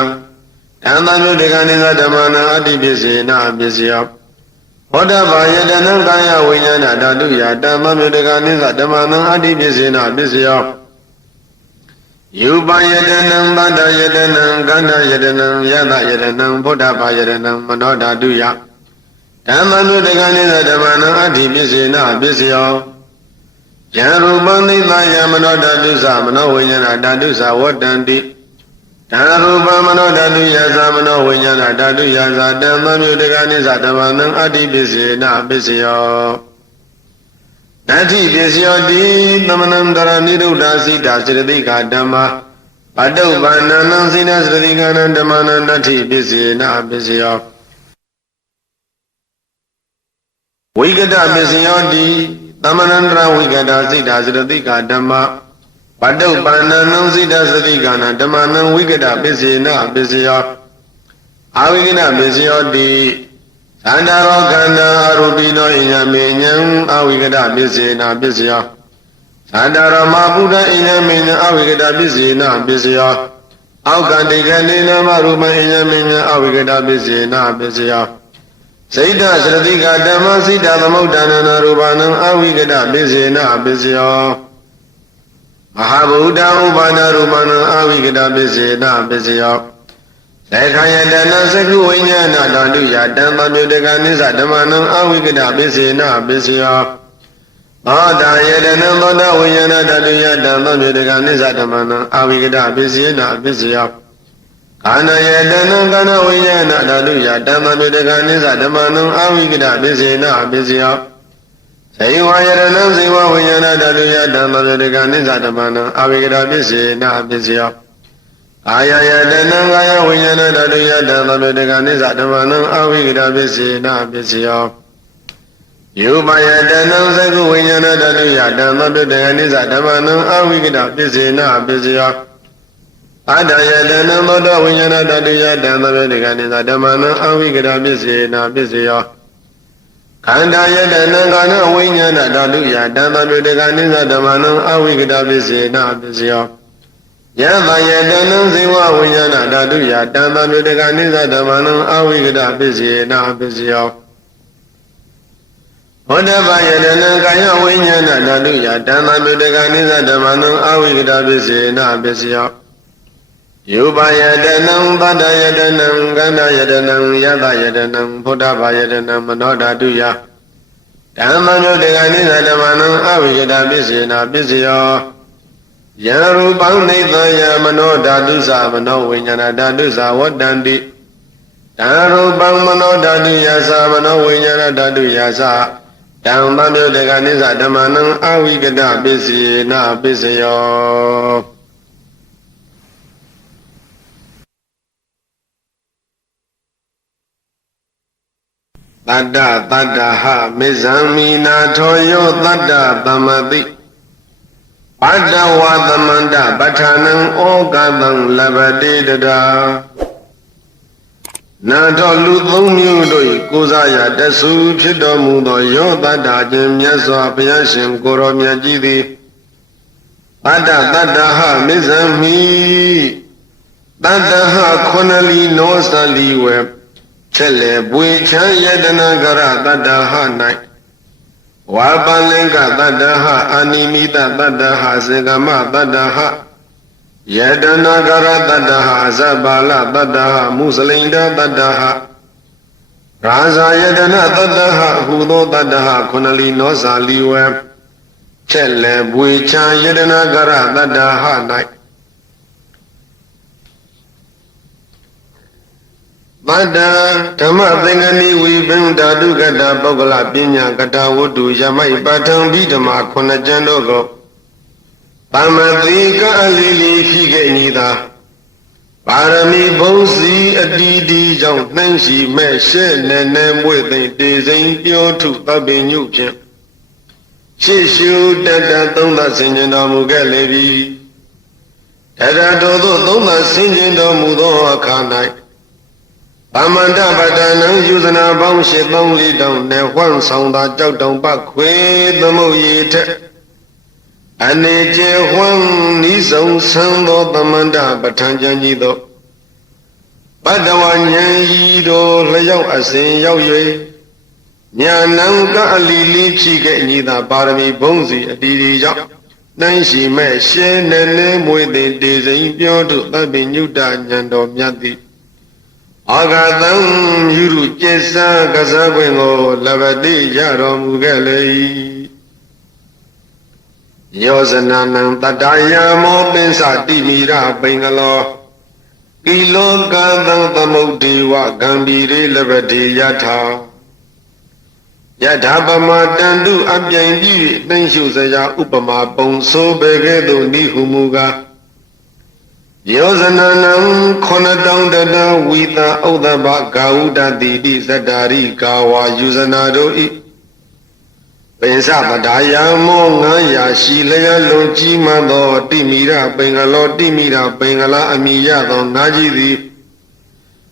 Dhamma Mutaka Nisa Dhammana Adi Pisena Pisya Bodha Yadana Gaya Vinyana Daduya Dhamma Mutaka Nisa Dhammana Adi Pisena Pisya Yupa Yadanam Bada Yadanam Ganda Yadanam Yada Yadanam Bodha Yadanam Mano Daduya Dhamma Mutaka Nisa Dhammana Adi Pisena Pisya Jarupam Nitaya Mano Dadusa Mano Vinyana Dadusa Vadanti Jarupam Mano Daduya Mano Vinyana Daduya Dhamma Mutaka Nisa Dhammana Adi Pisena Pisya Nati Pisya Di Namanandara Niruddha Sita Sradika Dhamma Padaupananam Sita Sradika Dhammana Nati Pisena Pisya Vigata Pisya Di Namanandara Vigata Sita Sradika Dhamma Padaupananam Sita Sradika Dhammana Vigata Pisena Pisya Avigata Pisya Di Sandaro Khana Arubino Inya Minyang Avigata Pisena Pisya Sandaro Mabuddha Inya Minyang Avigata Pisena Pisya Aukandi Kanina Marupa Inya Minyang Avigata Pisena Pisya Saida Sradika Dhamma Sita Thamudhanana Rupanam Avigata Pisena Pisya Mahabuddha Upana Rupanam Avigata Pisena Pisya Sekayadana Saku Vinyana Daduya Dhamma Mutaka Nisa Dhammana Avigata Pisena Pisya Odayarana Bodha Vinyana Daduya Dhamma Mutaka Nisa Dhammana Avigata Pisena Pisya Anayadana Gana Vinyana Daduya Dhamma Mutaka Nisa Dhammana Avigata Pisena Pisya Saiwa Yadana Siwa Vinyana Daduya Dhamma Mutaka Nisa Dhammana Avigata Pisena Pisya Aya Yadana Gaya Vinyana Daduya Dhamma Mutaka Nisa Dhammana Avigata Pisena Pisya Yupa Yadana Saku Vinyana Daduya Dhamma Mutaka Nisa Dhammana Avigata Pisena Pisya Ada Yadana Bodha Vinyana Daduya Dhamma Mutaka Nisa Dhammana Avigata Pisena Pisya Kanda Yadana Gana Vinyana Daduya Dhamma Mutaka Nisa Dhammana Avigata Pisena Pisya Yada Yadana Siwa Vinyana Daduya Dhamma Mutaka Nisa Dhammana Avigata Pisena Pisya Bodha Yadana Gaya Vinyana Daduya Dhamma Mutaka Nisa Dhammana Avigata Pisena Pisya Yupa Yadanam Bada Yadanam Ganda Yadanam Yada Yadanam Bodha Yadanam Mano Daduya Dhamma Mutaka Nisa Dhammana Avigata Pisena Pisya Yarupam Nitaya Mano Dadusa Mano Vinyana Dadusa Vadanti Yarupam Mano Daduya Mano Vinyana Daduya Dhamma Mutaka Nisa Dhammana Avigata Pisena Pisya Tadda Tadda Ha Mizamina Toyo Tadda Tamati Padawathamanta Patanam Okadam Labati Dada Nato Luthumyu Doi Kusaya Desu Chidomudo Yoda Dajim Yaswa Pyashim Koromya Jidi Pada Tadaha Mizami Tadaha Konali Nosali Web Chele Buicha Yadana Gara Tadaha Night Wabalenga Tadaha Animita Tadaha Segama Tadaha Yadana Gara Tadaha Zabala Tadaha Muslinda Tadaha Raza Yadana Tadaha Hudo Tadaha Konali Nosali Web Chele Buicha Yadana Gara Tadaha Night Bada Dhamma Thingani Vibin Dadu Gada Bogala Pinya Gada Wudu Yamai Batang Bidama Konajandogo Pamadrika Alili Hige Nida Parami Bosi Adidi Jong Nanshi Meshe Nenem Within Dizin Pyo to Tabin Yupin Shishu Dada Donda Sinjana Mugalevi Dada Dodo Donda Sinjana Mudo Akanai Amanda Badana Yusana Bangshi Lonely Down, Newan Sounda Jogdon Bakwe, the Moyet Aneje Huang Nizon Sando Tamanda Batanjanido Badawan Yido Layao Asin Yaoye Nyananga Lili Chike Nida Barami Bonzi Didi Yao Nanshi Me Shen Nene Moide Dizin Pyoto Tabin Yuda Nyando Myati Agadam Yuru Jesa Gazaweno Lavadi Yarom Galei Yosananam Tadaya Mopinsa Dimira Bengalo Kilo Gadam Tamudiwa Gambiri Lavadi Yata Yadhabama Dandu Abyangi Nensuzaya Upama Bonso Begedo Nihumuga Yosananam Konadam Dada Wita Odaba Gauda Didi Zadari Gawa Yusanado Pensa Padaya Mongaya Shilaya Loji Mado Timira Bengalo Timira Bengala Amiya Don Najidi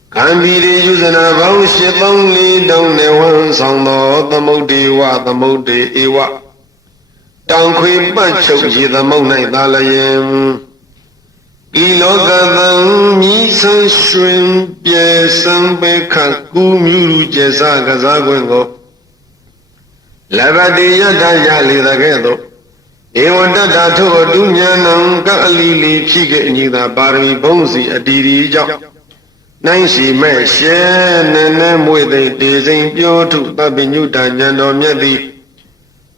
Kambiri Yusana Baushitongli Don Newan Sando Tamodi Wa Tamodi Ewa Tankwi Bacho Yidamone Dalayem Ilogadam Misan Shrim Piesan Beka Kumuru Jesa Gazagwengo Lavadiya Dayali Dagedo Ewanda Dato Dunyanam Galili Chige Nida Bari Bonzi Adiri Jao Nanshi Me Shen Nenem with a Dizin Pyotu Tabinu Danyano Myadi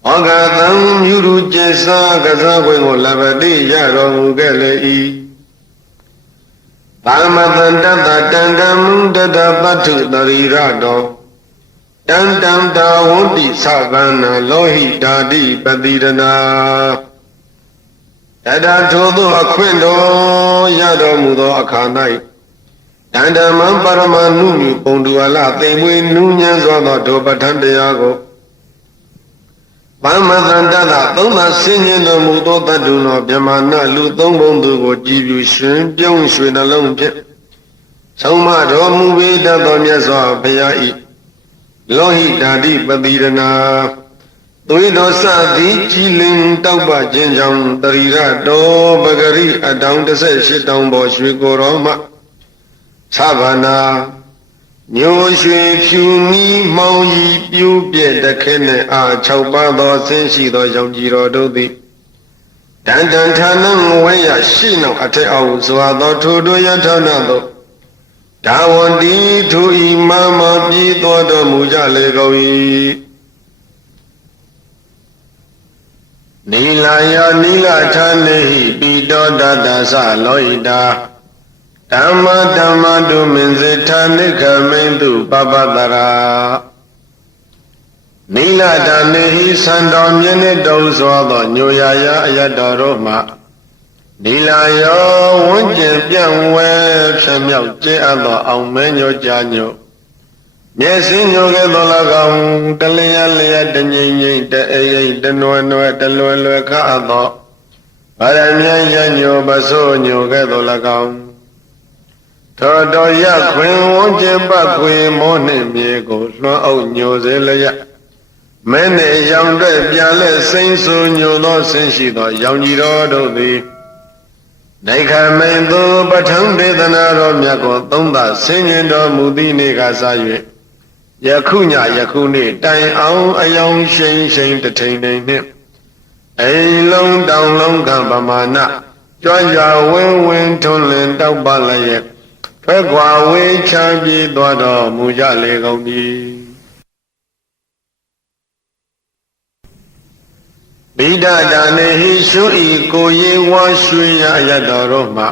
Ogadam Yuru Jesa Gazagwengo Lavadiya Romugalei Pamadanda Dandam Dada Batu Darirado Dandam Dawundi Savana Lohi Dadi Badirana Dada Todo Aquendo Yado Mudo Akanai Dandamam Paramanumi Ponduala Tewe Nunyan Zodo Dobatandeago Pamadanda Dona Sinino Mudo Taduno Biamana Luton Bondu Jibu Shun Pyong Shun alone Soma Domu Veda Domyazo Payai Lohi Dadi Badirana Tuido Sadi Chilin Tauba Jinjam Tarira Do Bagari Adam the Sit down Boshwikoroma Savana Nyo Shui Puni Maui Yu Pie the Kene A Chaupado Senshi do Yamjiro Dodi Dandan Tanam Waya Shino Ate Au Suado Tudo Yatanado Dawandi to Imama Pito the Mujalegowi Nilaya Nila Tanehi Pido Dada Sa Loida Dhamma Dhamma Duminzita Nika Mendu Babadara Nila Danehi Sandam Yene Dozwado Nyoyaya Ayadaroma Nila Yo Wunjin Pianwe Samyao Je Ado Aumenyo Janyo Nyesinyo Ge Dolagam Daliya Leya Danyin De Eye De Noe Noe De Loe Loe Ka Ado ဗရမယညိုပစိုးညိုကဲ့သို့၎င်းထောတော်ရခွင်ဝန်းကျင်ပတ်ခွေမောနှင့်မြေကိုလွှမ်းအုပ်ညိုစေလျက်မဲနဲ့ရောင်တဲ့ပြလက်စိမ့်ဆူညိုသောဆင်းရှိသောရောင်ကြီးတော်တို့သည်ဒိဋ္ဌမိန်သူပဋ္ဌံဒေသနာတော်မြတ်ကိုသုံးသဆင်ញင်တော်မူသည့်နေ့ကစ၍ယခုညယခုနေ့တိုင်အောင်အယောင်ရှိန်ရှိန်တထိန်ထိန်နှင့်အိမ်လုံးတောင်လုံးကပမာဏကြွကြဝင်းဝင်းထွန်းလင်းတောက်ပလည်းရဲ့ထွက်ခွာဝေးချမ်းပြေးသွားတော်မူကြလေကုန်သည်ဗိဒတာနေဟိရှုဤကိုရေဝါရွှေရရတော်တို့မှ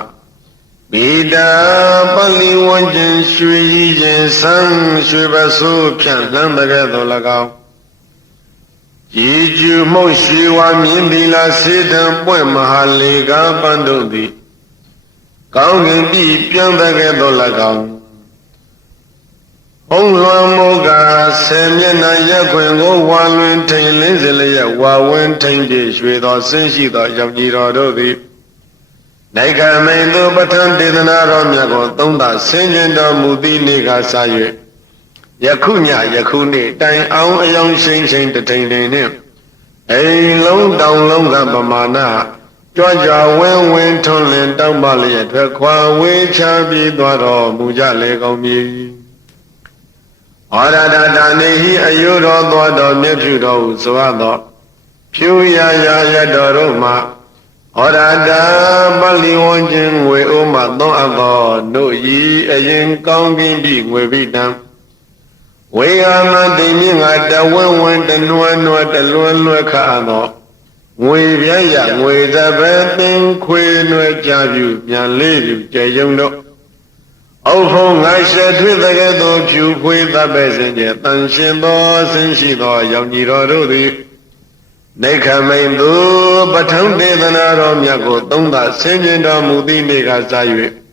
ဗိဒာပလီဝန်းကျင်ရွှေကြီးခြင်းဆန်းရွှေပစိုးဖြန့်လမ်းတကဲ့သို့၎င်းရေကျူမှုတ်ရွှေဝါမြင်းသီလာစေတံပွင့်မဟာလေကားပန်းတို့သည်ကောင်းကင်ပြည်ပြန်တကဲ့သို့၎င်းဘုံလွန်မောကဆယ်မျက်နှာရက်ခွင်ကိုဝါလွင်ထိန်လင်းစေလျက်ဝါဝင်းထိန်ပြေရွှေသောဆင်းရှိသောရောင်ကြီးတော်တို့သည်ဒိဋ္ဌမိန်သူပဋ္ဌံဒေသနာတော်မြတ်ကိုသုံးသဆင်ញင်တော်မူသည့်နေ့ကစ၍ယခုညယခုနေ့တိုင်အောင်အယောင်ရှိန်ရှိန်တထိန်ထိန်နှင့်အိမ်လုံးတောင်လုံးကပမာဏကြွကြဝင်းဝင်းထွန်းလင်းတောင်းပလျက်ထွက်ခွာဝေးချပြေးသွားတော်မူကြလေကုန်မည်ဩရဒတာနေဟိအယုတော်သောတော်မြတ်ဖြူတော်ဟုဆိုအပ်သောဖြူရရရတော်တို့မှာဩရဒပလီဝန်းကျင်ငွေဥမသုံးအပ်သောတို့ဤအရင်ကောင်းကင်ပြီငွေပိတံဝေယမတိမြင့်ငါတဝင်းဝင်းတနွယ်နွယ်တလွန်းလွယ်ခအပ်သောငွေပြရငွေသဘဲသင်ခွေနွယ်ကြပြူပြန်လေးပြူကျေယုံတို့အုပ်ဖုံးငါရှက်ထွေးတကဲ့သို့ဖြူဖွေးသဘဲစဉ်ကျတန်ရှင်သောဆင်းရှိသောရောင်ကြီးတော်တို့သည်ဒိဋ္ဌမိန်သူပဋ္ဌံဒေသနာတော်မြတ်ကိုသုံးသဆင်ញင်တော်မူသည့်နေ့ကစ၍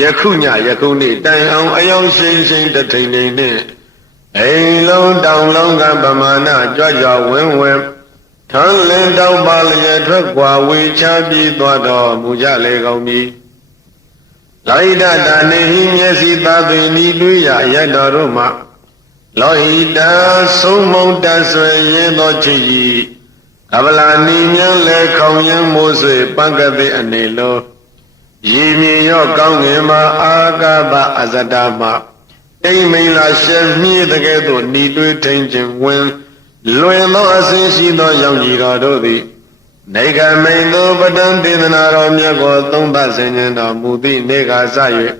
ယခုညယခုနေ့တိုင်အောင်အယောင်ရှိန်ရှိန်တထိန်ထိန်နှင့်အိမ်လုံးတောင်လုံးကပမာဏကြွကြဝင်းဝင်းထန်းလင်းတောက်ပါလျက်ထွက်ကွာဝေချပြေးသွားတော်မူကြလေကုန်မည်လောဟိတတာနေဟိမျက်စိသားသွေဤတွေးရရတ္တော်တို့မှလောဟိတဆုံးမုံတဆွေရဲသောချစ်ကြီးကဗလာနီမြန်းလေခေါင်ရင်မိုးဆွေပန်းကတိအနေလောရည်မြင်ရောကောင်းငင်မှာအာဂဘအဇတမအိမ်မိန်လာရှက်မြည်တကဲ့သို့ဤတွေးထိန်ခြင်းဝင်လွင်သောအစဉ်ရှိသောရောင်ကြီးတော်တို့သည်ဒိဋ္ဌမိန်သူပဋ္ဌံဒေသနာတော်မြတ်ကိုသုံးသဆင်ញင်တော်မူသည့်နေ့ကစ၍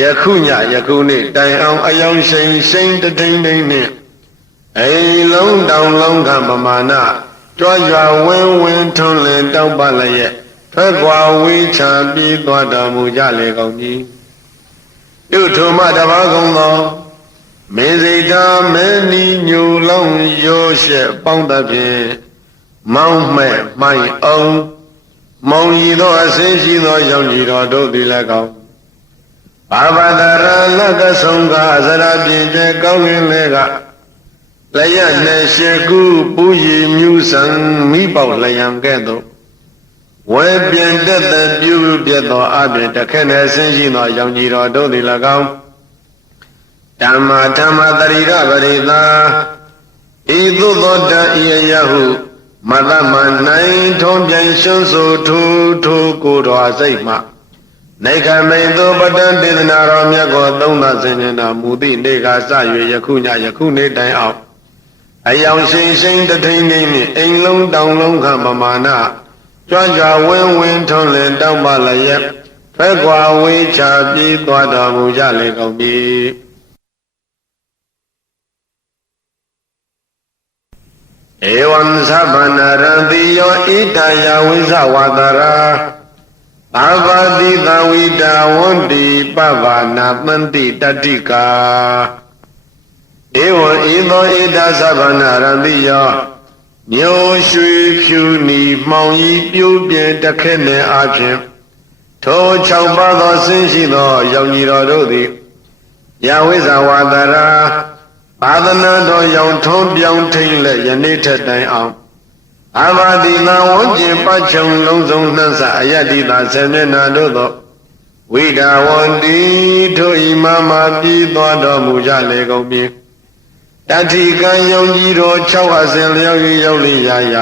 ယခုညယခုနေ့တိုင်အောင်အယောင်ရှိန်ရှိန်တထိန်ထိန်နှင့်အိမ်လုံးတောင်လုံးကပမာဏကြွကြဝင်းဝင်းထွန်းလင်းတောက်ပလျက်ထွက်ခွာဝေးချပြေးသွားတော်မူကြလေကုန်ပြီပြုထုမတပါးကုန်သောမေစိတာမဲနီညူလုံးရိုးရှက်ပေါင်းသဖြင့်မောင်းမဲ့မှိုင်အောင်မောင်ရီသောအစင်းရှိသောရောင်ကြီးတော်တို့သည်လည်းကောင်းဘာဝတရလကဆုံးကဇရပြင်းကျဲကောင်းကင်လေကလျက်နဲ့ရှေကူပူရီမြူဆံမိပေါလျံကဲ့သို့ဝဲပြင်းတက်တဲ့ပြုပြသောအပြင်တခဲနဲ့ဆင်းရှိသောရောင်ကြီးတော်တို့သည်လည်းကောင်းဓမ္မတရိကပရိသာဤသို့သောတဤအယဟုမတမနိုင်ထုံးပြန်ရှုံးဆိုထူထူကိုယ်တော်စိတ်မှနေခမိန်သူပဋ္ဌံဒေသနာတော်မြတ်ကိုသုံးသဆင်ញင်တော်မူသည့်နေ့ကစ၍ယခုညယခုနေ့တိုင်အောင်အယောင်ရှိန်ရှိန်တထိန်နှင့်အိမ်လုံးတောင်လုံးခပမာဏကြွကြဝင်းဝင်းထွန်းလင်းတောက်ပလျက်ထွက်ခွာဝေးချပြေးသွားတော်မူကြလေကုန်ပြီဧဝံသဗ္ဗနာရတိယောဣတယဝိဇဝတရာဘာဝတိသဝိတာဝန္တိပဗာနာပန္တိတတိကာဧဝံဤသောဣတသဗ္ဗနာရတိယောမျိုးရွှေဖြူနီမှောင်ဤပြိုးပြဲတခဲနဲ့အခြင်းထို6ပါးသောဆင်းရှိသောရောင်ကြီးတော်တို့သည်ယဝိဇဝတရာဘာသနာတော်ရောင်ထုံးပြောင်းထိန်လက်ယနေ့ထက်တိုင်အောင် အာဘာတိသာဝဉ္ဇဉ်ပတ်ချုံလုံးစုံနှံ့စအယတ္တိသာဆေမျက်နာတို့သောဝိဒါဝန္တိထိုဤမမပြီးသွားတော်မူကြလေကုန်ပြီတတိကံယုံကြည်တော်6အစဉ်လျောက်ရောက်လျရာရ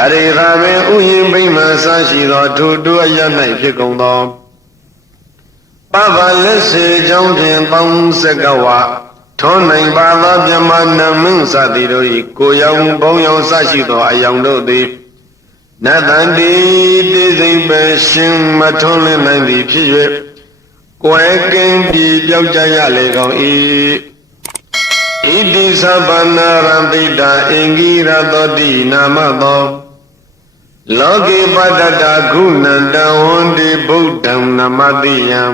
အရိသာပင်ဥယျင်ဗိမာန်ဆရှိသောထိုတို့အရ၌ဖြစ်ကုန်သောပပလက်စေကြောင့်ဖြင့်30ကဝထောနိုင်ပါသောမြမနမင်းစသည်တို့၏ကိုရောင်ဘုံရောင်ဆရှိသောအယောင်တို့သည်နတန္တိတိစိတ်ပဲရှင်မထွန်းလင်းနိုင်သည်ဖြစ်၍ကွယ်ကင်းပြီးပြောက်ကြရလေကောင်း၏ဣတိသဗ္ဗနာရတိတာအင်္ဂိရတောတိနာမသောလောကေပတ္တတာဂုဏံတဝန္တိဗုဒ္ဓံနမတိယံ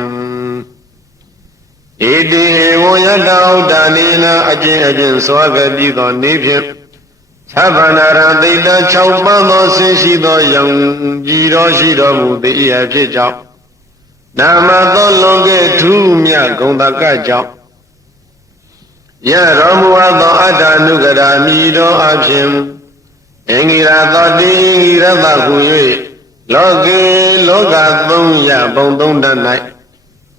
ဣတိဧဝယတဥဒ္ဒနိနာအကျင့်အကျင့်စွာကပြီးသောနေဖြင့်သဗ္ဗနာရတိတာ6ပန်းသောဆင်းရှိသောယံကြည်တော်ရှိတော်မူသည်အဖြစ်ကြောင့်နာမသောလွန်ကဲ့ထူးမြတ်ဂုဏ်တကကြောင့်ယရောမူသောအတ္တနုကရာမိတော်အဖြစ်အင်္ဂိရသောတိအင်္ဂိရတဟု၍လောကေလောက3ရဘုံ3တတ်၌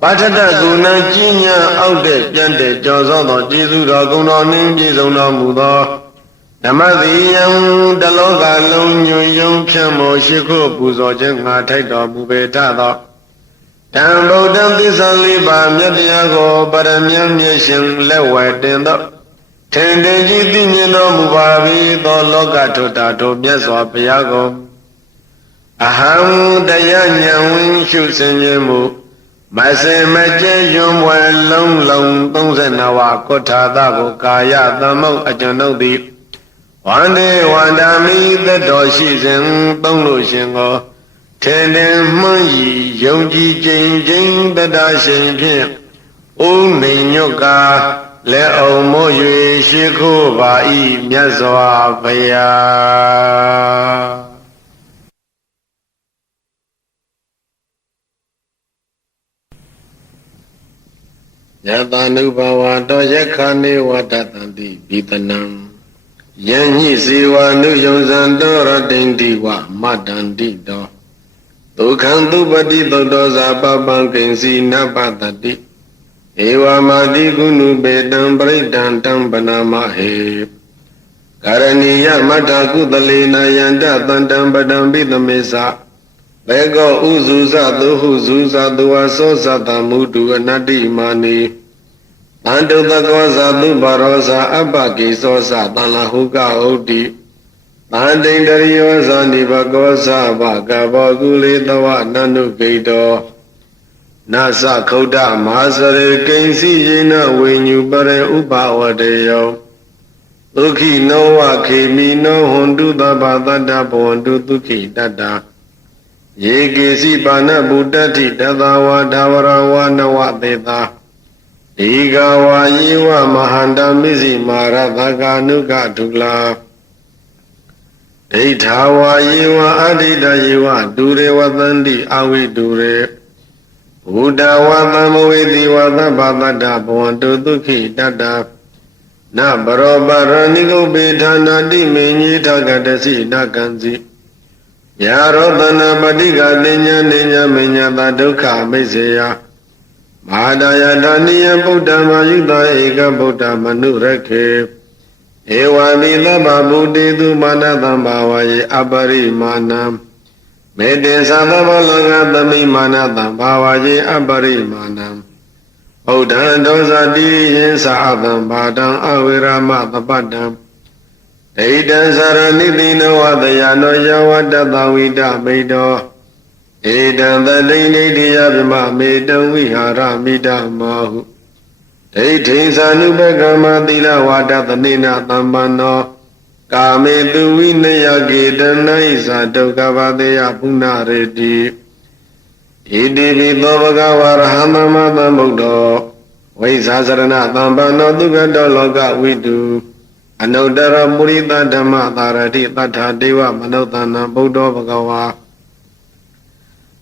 ပါထတကုဏံကြီးညာအောက်တဲ့ပြန့်တဲ့ကြော်စောသောကျေးဇူးတော်ဂုဏ်တော်နှင့်ပြည့်စုံတော်မူသောဓမ္မတိယံတလောကလုံးညွန်ယုံဖြန့်မောရှိခိုးပူဇော်ခြင်းငါထိုက်တော်မူပေထသောတံဗုဒ္ဓံသစ္စာလေးပါးမြတ်တရားကိုပရမဉ္မျက်ရှင်လက်ဝဲတင်သောထင်တည်ကြီးသိမြင်တော်မူပါ၏သောလောကထုတာတို့မြတ်စွာဘုရားကိုအဟံတရားဉာဏ်ဝင်းရှုစင်ခြင်းမူမစေမကျဲယွန်ပွဲလုံးလုံး32ဝါကုဋ္ဌာသကိုကာယသမုတ်အကျွန်ုပ်သည်ဝန္ဒေဝန္ဒာမိသက်တော်ရှိစဉ်သုံးလို့ရှင်ကိုထင်တယ်မှန်းဤယုံကြည်ခြင်းချင်းတတရှိန်ဖြင့်ဥနေညွတ်ကာလက်အောင်မို့၍ရှိခိုးပါ၏မြတ်စွာဘုရားယတ ानु ဘဝတောယက္ခဏေဝတတံတိဘိတနံယံညိစေဝနုယုံဇံတောရတိန်တိဝမတန္တိတောဒုက္ခံသူပတိသုတ္တောဇာပပံကိဉ္စီနပတတိဧဝမာတိကုဏုပေတံပရိဒံတံပနာမဟေကာရဏီယမတ္ထကုသလေနယန္တတန္တံပဒံပိသမေသဘေကောဥဇုဇသုဟုဇုဇသူဝသောဇတမုတုအနတ္တိမာနိတန္တုတကောဇသုဘာရောဇအပ္ပကိသောဇတံလဟုကဟုတ်တိတန္တိန္တရိယောဇာနိဘကောဇဘကဘောကုလေတဝနန္နုဂိတောနာသခုဒ္ဓမဟာစရေကိဉ္စီယေနဝိညုပရေဥပဝတေယောဒုက္ခိနောဝခေမိနောဟွန်တုသဗ္ဗတတ္တဘဝန္တုဒုက္ခိတတ္တယေကေစီပါဏဗုဒ္ဓတိတသဝါဒါဝရဝနဝသေသာဒီဃဝါယေဝမဟာန္တမိစီမာရသကာနုကဒုလာဒိဋ္ဌာဝါယေဝအဒိဋ္ဌယေဝဒုရေဝသန္တိအဝိဒုရေဘုဒ္ဓဝါသမဝေတိဝသဗ္ဗတတ္တဘဝန္တုဒုက္ခိတတ္တနဘရောပရဏိကုပေဌာနာတိမေညိထကတစီနကံစီယာရောတနာပတိကနိညာနိညာမညာတာဒုက္ခမိစေယမဟာဒယတာနိယဗုဒ္ဓမာယုတဧကဗုဒ္ဓမနုရခေဧဝံမိသဗ္ဗဗုတေသူမာနတံဘာဝယေအပရိမာဏံမေတ္တေသသဗ္ဗလောကသမိမာနတံဘာဝယေအပရိမာဏံဗုဒ္ဓံဒောဇတိယင်္သာအတံဘာတံအဝိရမသပတ္တံဒိဋ္ဌံသရဏိတိနောဝတယနောယဝတ္တသဝိတမိတောဧတံသတိဋ္ဌိယဗမမေတံဝိဟာရမိတမောဟုဒိဋ္ဌိသ ानु ဘဂမသီလဝါဒသနေနသမ္ပန္နောကာမေတုဝိနယကေတနိသဒုက္ခဘာတေယပုဏ္ဏရေတိဣတိပိသောဘဂဝါရဟံသမ္မာသမ္ဗုဒ္ဓောဝိဇာစရဏသမ္ပန္နောဒုက္ခတောလောကဝိတုအနုတ္တရပုရိသဓမ္မသာရတိတထာဒေဝမနုဿနံဗုဒ္ဓောဘဂဝါ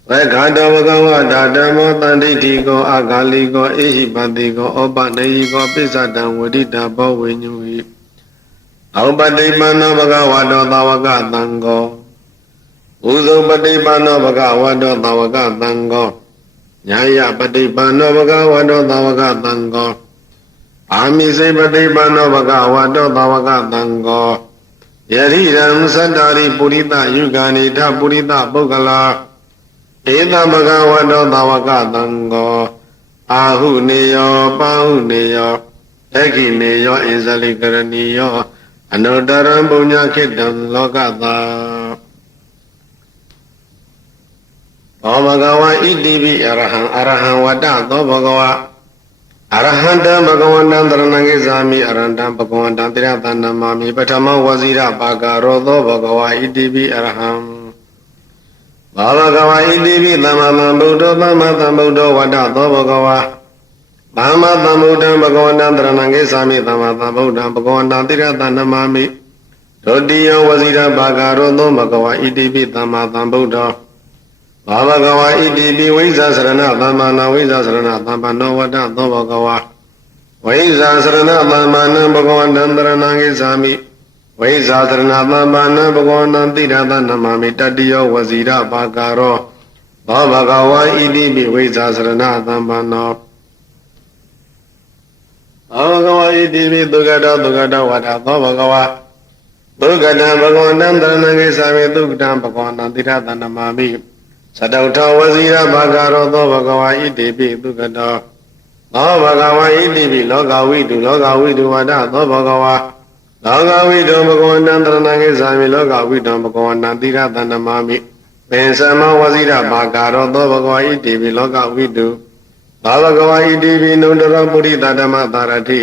ဝေခာတောဘဂဝါဒါဓမ္မောတန္တိတိကောအာဂါလိကောဧဟိပတိကောဩပနေယိကောပိစ္ဆတံဝိဒိတာဘောဝိညုဟိ အောင်ပฏิပန္နောဘဂဝတောသာဝကသံဃောဥဇုပฏิပန္နောဘဂဝတောသာဝကသံဃောညာယပฏิပန္နောဘဂဝတောသာဝကသံဃောအာမိစေပฏิပန္နောဘဂဝတောသာဝကသံဃောယရိရံသတ္တာရိပုရိသယုဂာနိထပုရိသပုဂ္ဂလာဧတဘဂဝတောသာဝကသံဃောအာဟုနေယောပါဟုနေယောအခိနေယောဣဇလိကရဏီယောအနုတရံပုညခိတံလောကသာသောဘဂဝါဣတိပိအရဟံအရဟံဝတ္တသောဘဂဝါအရဟံတံဘဂဝန္တံတရဏံကိသာမိအရဟံတံဘဂဝန္တံတိရတန္နမမိပထမဝဇိရပါကာရောသောဘဂဝါဣတိပိအရဟံဘောဘဂဝါဣတိပိသမ္မာသမ္ဗုဒ္ဓသမ္မာသမ္ဗုဒ္ဓဝတ္တသောဘဂဝါသမ္မာသမ္ဗုဒ္ဓံဘဂဝန္တံတရဏံကိသာမိသမ္မာသမ္ဗုဒ္ဓံဘဂဝန္တံတိရတန္နမမိဒုတိယဝဇိရပါကာရောသောဘဂဝါဣတိပိသမ္မာသမ္ဗုဒ္ဓဘာဘဂဝါဣတိပိဝိဇ္ဇာစရဏသမ္မာနာဝိဇ္ဇာစရဏသမ္ပနောဝတ္တသောဘဂဝါဝိဇ္ဇာစရဏသမ္မာနံဘဂဝန္တံတရဏံကိသာမိဝိဇ္ဇာစရဏသမ္မာနံဘဂဝန္တံတိရတနမမိတတိယောဝဇိရဘာကာရောဘောဘဂဝါဣတိပိဝိဇ္ဇာစရဏသမ္မာနောဘောဘဂဝါဣတိပိသုဂတောသုဂတောဝတ္တသောဘဂဝါသုဂတံဘဂဝန္တံတရဏံကိသာမိသုဂတံဘဂဝန္တံတိရတနမမိသတ္တဝဇိရဘာဂရောသောဘဂဝါဣတိပိသုကတောသောဘဂဝါဣတိပိလောကဝိတုလောကဝိတုဝတ္တသောဘဂဝါလောကဝိတုဘဂဝန္တံတရဏံကိသာမိလောကဝိတုဘဂဝန္တံတိရတနမမိပင်စမဝဇိရဘာဂရောသောဘဂဝါဣတိပိလောကဝိတုသောဘဂဝါဣတိပိနုတရပုရိသဓမ္မသာရတိ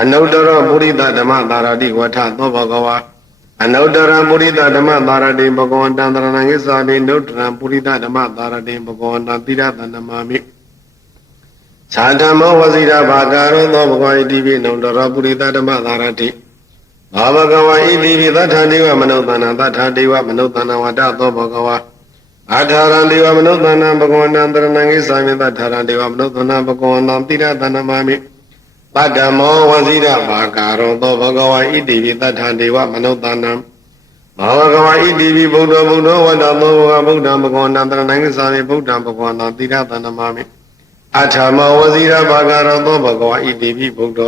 အနုတရပုရိသဓမ္မသာရတိဝဋ္ဌသောဘဂဝါအနုတ္တရပုရိသဓမ္မသာရတိဘဂဝန္တံတရဏံကိသာမိနုတ္တရပုရိသဓမ္မသာရတိဘဂဝန္တံတိရတနမမိသာဓမ္မောဝဇိရဘာကာရောသောဘဂဝါဣတိပိနုတ္တရပုရိသဓမ္မသာရတိဘာဘဂဝါဣတိပိသတ္ထာဒေဝမနုဿာနသတ္ထာဒေဝမနုဿာနဝတ္တသောဘဂဝါအာထာရံဒေဝမနုဿာနဘဂဝန္တံတရဏံကိသာမိသတ္ထာရံဒေဝမနုဿာနဘဂဝန္တံတိရတနမမိပတ္တမောဝဇိရဘာကာရောသောဘဂဝါဣတိပိသတ္ထာဒေဝမနုဿာနံဘာဝကဝဣတိပိဗုဒ္ဓဗုဒ္ဓဝတ္တသောဘဂဗုဒ္ဓဘဂဝန္တံတရဏံကိသာမိဗုဒ္ဓဘဂဝန္တံတိရတနမမိအထာမဝဇိရဘာဂရောသောဘဂဝဣတိပိဗုဒ္ဓ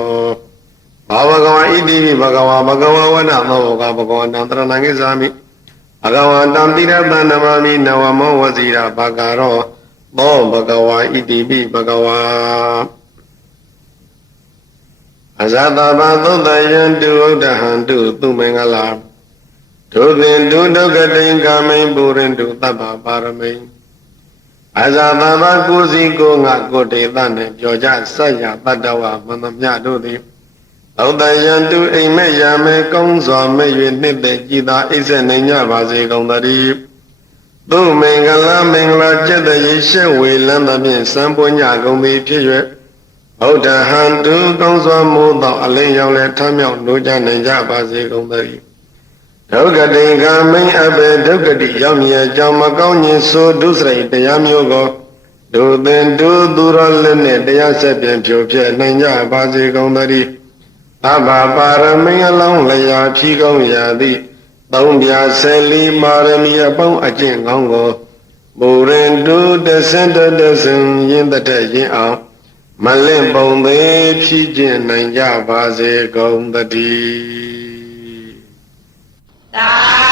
ဘာဝကဝဣတိပိဘဂဝါဘဂဝဝတ္တသောဘဂဝန္တံတရဏံကိသာမိဘဂဝန္တံတိရတနမမိနဝမောဝဇိရဘာဂရောသောဘဂဝဣတိပိဘဂဝါအဇာတဘာသုတယံတုဥဒ္ဒဟံတုသူမင်္ဂလာဒုသင်ဒုဒုက္ကတိကာမိန်ပုရိန္တုသဗ္ဗပါရမိန်အဇာတဘာကိုစီကိုငါကိုတေသနဲ့ပြောကြဆက်ရတတ္တဝမန္တမြတို့သည်သုတယံတုအိမ်မဲ့ရမယ်ကောင်းစွာမဲ့၍နှစ်သက်ကြည်သာအိဆက်နိုင်ကြပါစေကုန်သတည်းသူမင်္ဂလာမင်္ဂလာကျက်တရေရှက်ဝေလန်းသဖြင့်စံပွင့်ကြကုန်သည်ဖြစ်၍ဗုဒ္ဓဟံတုကောင်းစွာမိုးသောအလင်းရောက်လဲထမြောက်နိုးကြနိုင်ကြပါစေကုန်သတည်းဒုက္ကတိကမိန်အဘေဒုက္ကတိရောက်မြဲကြောင့်မကောင်းခြင်းဆိုဒုစရိတ်တရားမျိုးကိုဒုသင်ဒုသူရလည်းနဲ့တရားဆက်ပြန်ဖြိုဖျက်နိုင်ကြပါစေကုန်သတည်းသဗ္ဗပါရမိန်အလောင်းလျာဖြီးကောင်းရာသည့်သုံးပြဆယ်လီပါရမီအပေါင်းအကျင့်ကောင်းကိုဘုရင်တုတဆင့်တဆင့်ရင်းတဲ့ရင်အောင်မလင့်ပုံသေးဖြည့်ကျင့်နိုင်ကြပါစေကုန်သတည်းသာ